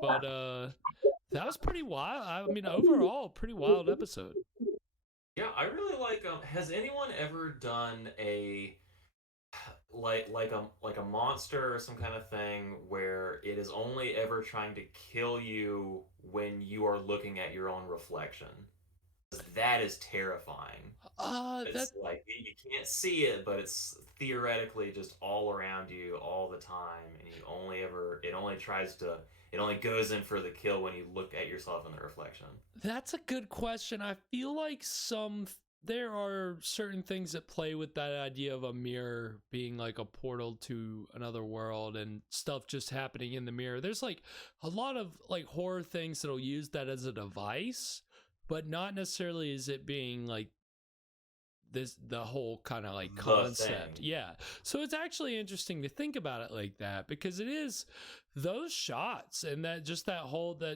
but that was pretty wild. I mean, overall, pretty wild episode. Yeah, I really like. Has anyone ever done a like a monster or some kind of thing where it is only ever trying to kill you when you are looking at your own reflection? That is terrifying. It's like you can't see it, but it's theoretically just all around you all the time, and it only goes in for the kill when you look at yourself in the reflection. That's a good question. I feel like there are certain things that play with that idea of a mirror being like a portal to another world and stuff just happening in the mirror. There's like a lot of like horror things that'll use that as a device, but not necessarily is it being like the whole kind of like concept. Yeah. So it's actually interesting to think about it like that, because it is those shots and that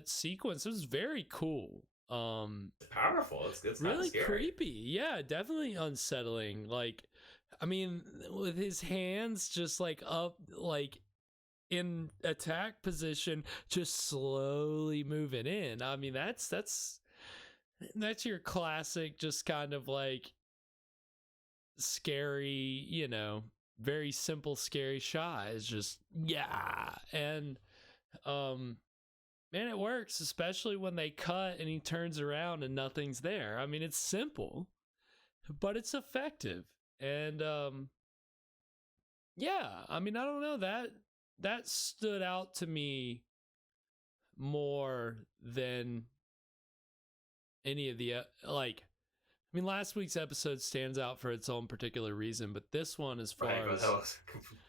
sequence is very cool. It's powerful. It's really scary. Creepy. Yeah, definitely unsettling. Like, I mean, with his hands just like up, like in attack position, just slowly moving in. I mean, that's your classic, just kind of like scary, very simple, scary shot. It's just, yeah. And, man, it works, especially when they cut and he turns around and nothing's there. I mean, it's simple, but it's effective. And, yeah, I mean, I don't know, that stood out to me more than any of the, last week's episode stands out for its own particular reason, but this one, as far as that was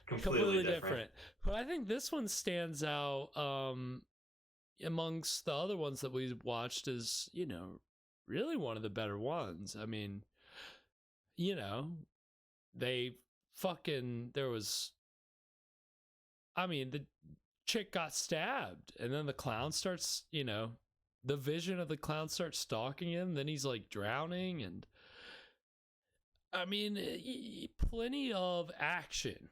completely different. But I think this one stands out, amongst the other ones that we watched, is, really one of the better ones. I mean, the chick got stabbed, and then the clown starts, the vision of the clown starts stalking him, then he's like drowning, and I mean, plenty of action.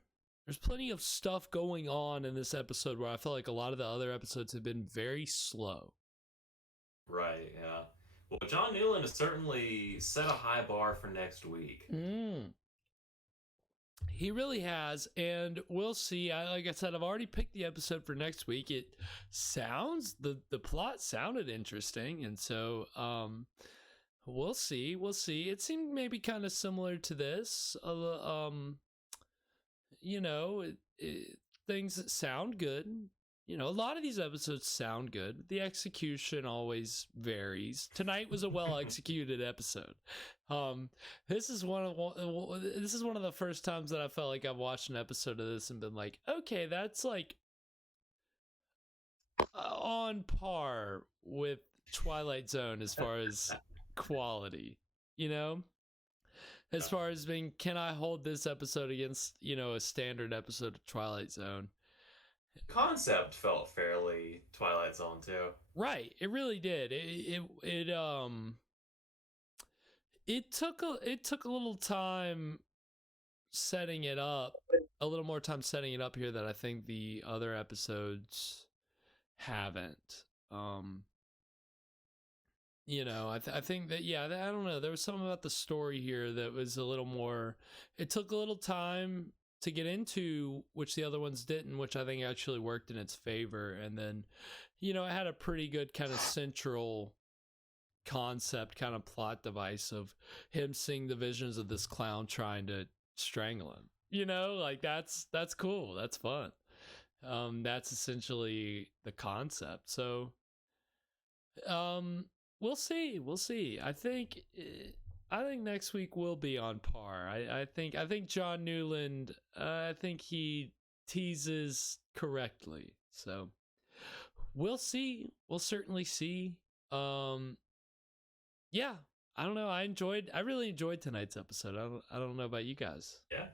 There's plenty of stuff going on in this episode where I feel like a lot of the other episodes have been very slow. Right, yeah. Well, John Newland has certainly set a high bar for next week. He really has, and we'll see. Like I said, I've already picked the episode for next week. It sounds, the plot sounded interesting, and so we'll see. It seemed maybe kind of similar to this. Things that sound good. A lot of these episodes sound good. The execution always varies. Tonight was a well-executed episode. This is one of the first times that I felt like I've watched an episode of this and been like, okay, that's like on par with Twilight Zone as far as quality, as far as being, can I hold this episode against, a standard episode of Twilight Zone? Concept felt fairly Twilight Zone too. Right, it really did. It took a little time setting it up, a little more time setting it up here that I think the other episodes haven't. I think that, yeah, I don't know, there was something about the story here that was a little more, it took a little time to get into, which the other ones didn't, which I think actually worked in its favor. And then, it had a pretty good kind of central concept, kind of plot device of him seeing the visions of this clown trying to strangle him. That's cool. That's fun. That's essentially the concept. So we'll see. I think next week will be on par. I think John Newland, I think he teases correctly. So we'll see. We'll certainly see. Yeah, I don't know. I really enjoyed tonight's episode. I don't know about you guys. Yeah,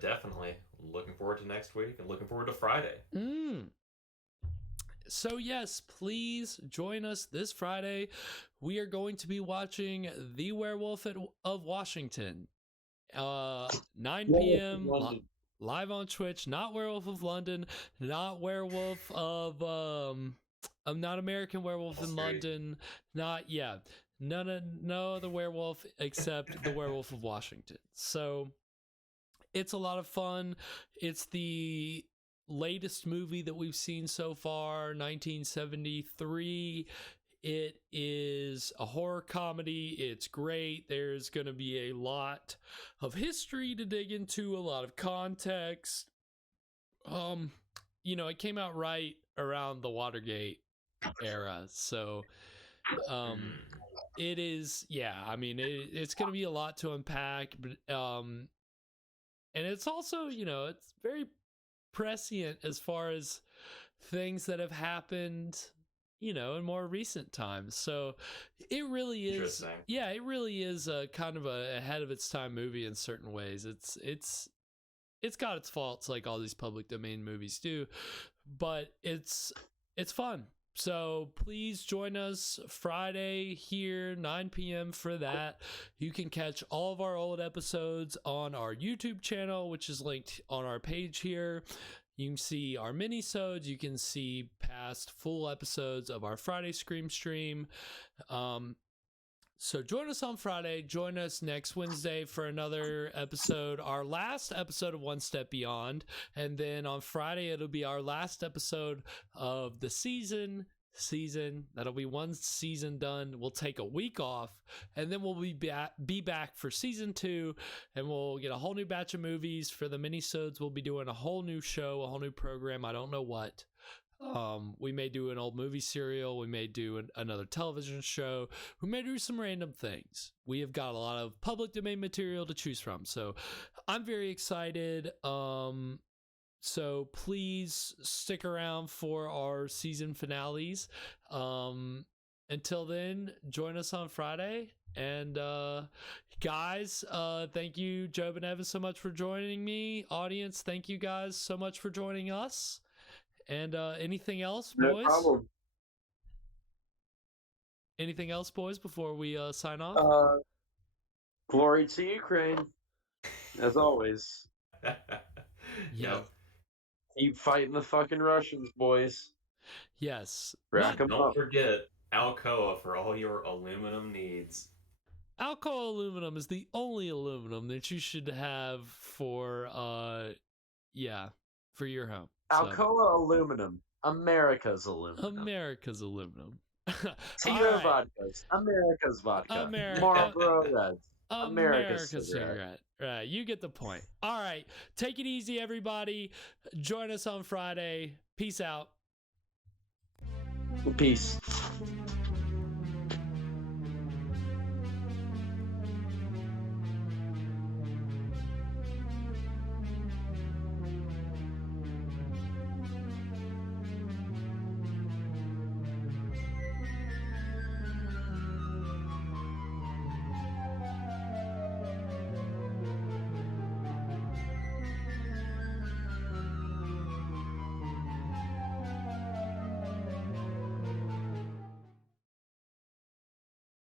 definitely. Looking forward to next week and looking forward to Friday. So yes, please join us this Friday. We are going to be watching The Werewolf of Washington, 9 p.m. live on Twitch. Not Werewolf of London, not Werewolf of not American Werewolf in London, no other werewolf except The Werewolf of Washington. So it's a lot of fun. It's the latest movie that we've seen so far, 1973. It is a horror comedy. It's great. There's going to be a lot of history to dig into, a lot of context. It came out right around the Watergate era, so it is, it's going to be a lot to unpack, but and it's also, it's very prescient as far as things that have happened, in more recent times. So it really is, it really is a kind of a ahead of its time movie in certain ways. It's got its faults like all these public domain movies do, but it's fun. So please join us Friday here, 9 p.m. for that. You can catch all of our old episodes on our YouTube channel, which is linked on our page here. You can see our mini-sodes. You can see past full episodes of our Friday Scream stream. So join us on Friday. Join us next Wednesday for another episode, our last episode of One Step Beyond. And then on Friday, it'll be our last episode of the season. That'll be one season done. We'll take a week off, and then we'll be back for season 2, and we'll get a whole new batch of movies. For the mini-sodes, we'll be doing a whole new show, a whole new program. I don't know what. We may do an old movie serial. We may do another television show. We may do some random things. We have got a lot of public domain material to choose from. So I'm very excited. So please stick around for our season finales. Until then, join us on Friday. And guys, thank you, Job and Evan, so much for joining me. Audience, thank you guys so much for joining us. And anything else, boys? No problem. Anything else, boys, before we sign off? Glory to Ukraine, as always. Yep. Keep fighting the fucking Russians, boys. Yes. Don't forget Alcoa for all your aluminum needs. Alcoa aluminum is the only aluminum that you should have for your home. Alcoa aluminum. America's aluminum. America's aluminum. Tito vodkas. America's vodka. Marlboro Reds. America's cigarette. Right, you get the point. All right, take it easy, everybody. Join us on Friday. Peace out. Peace.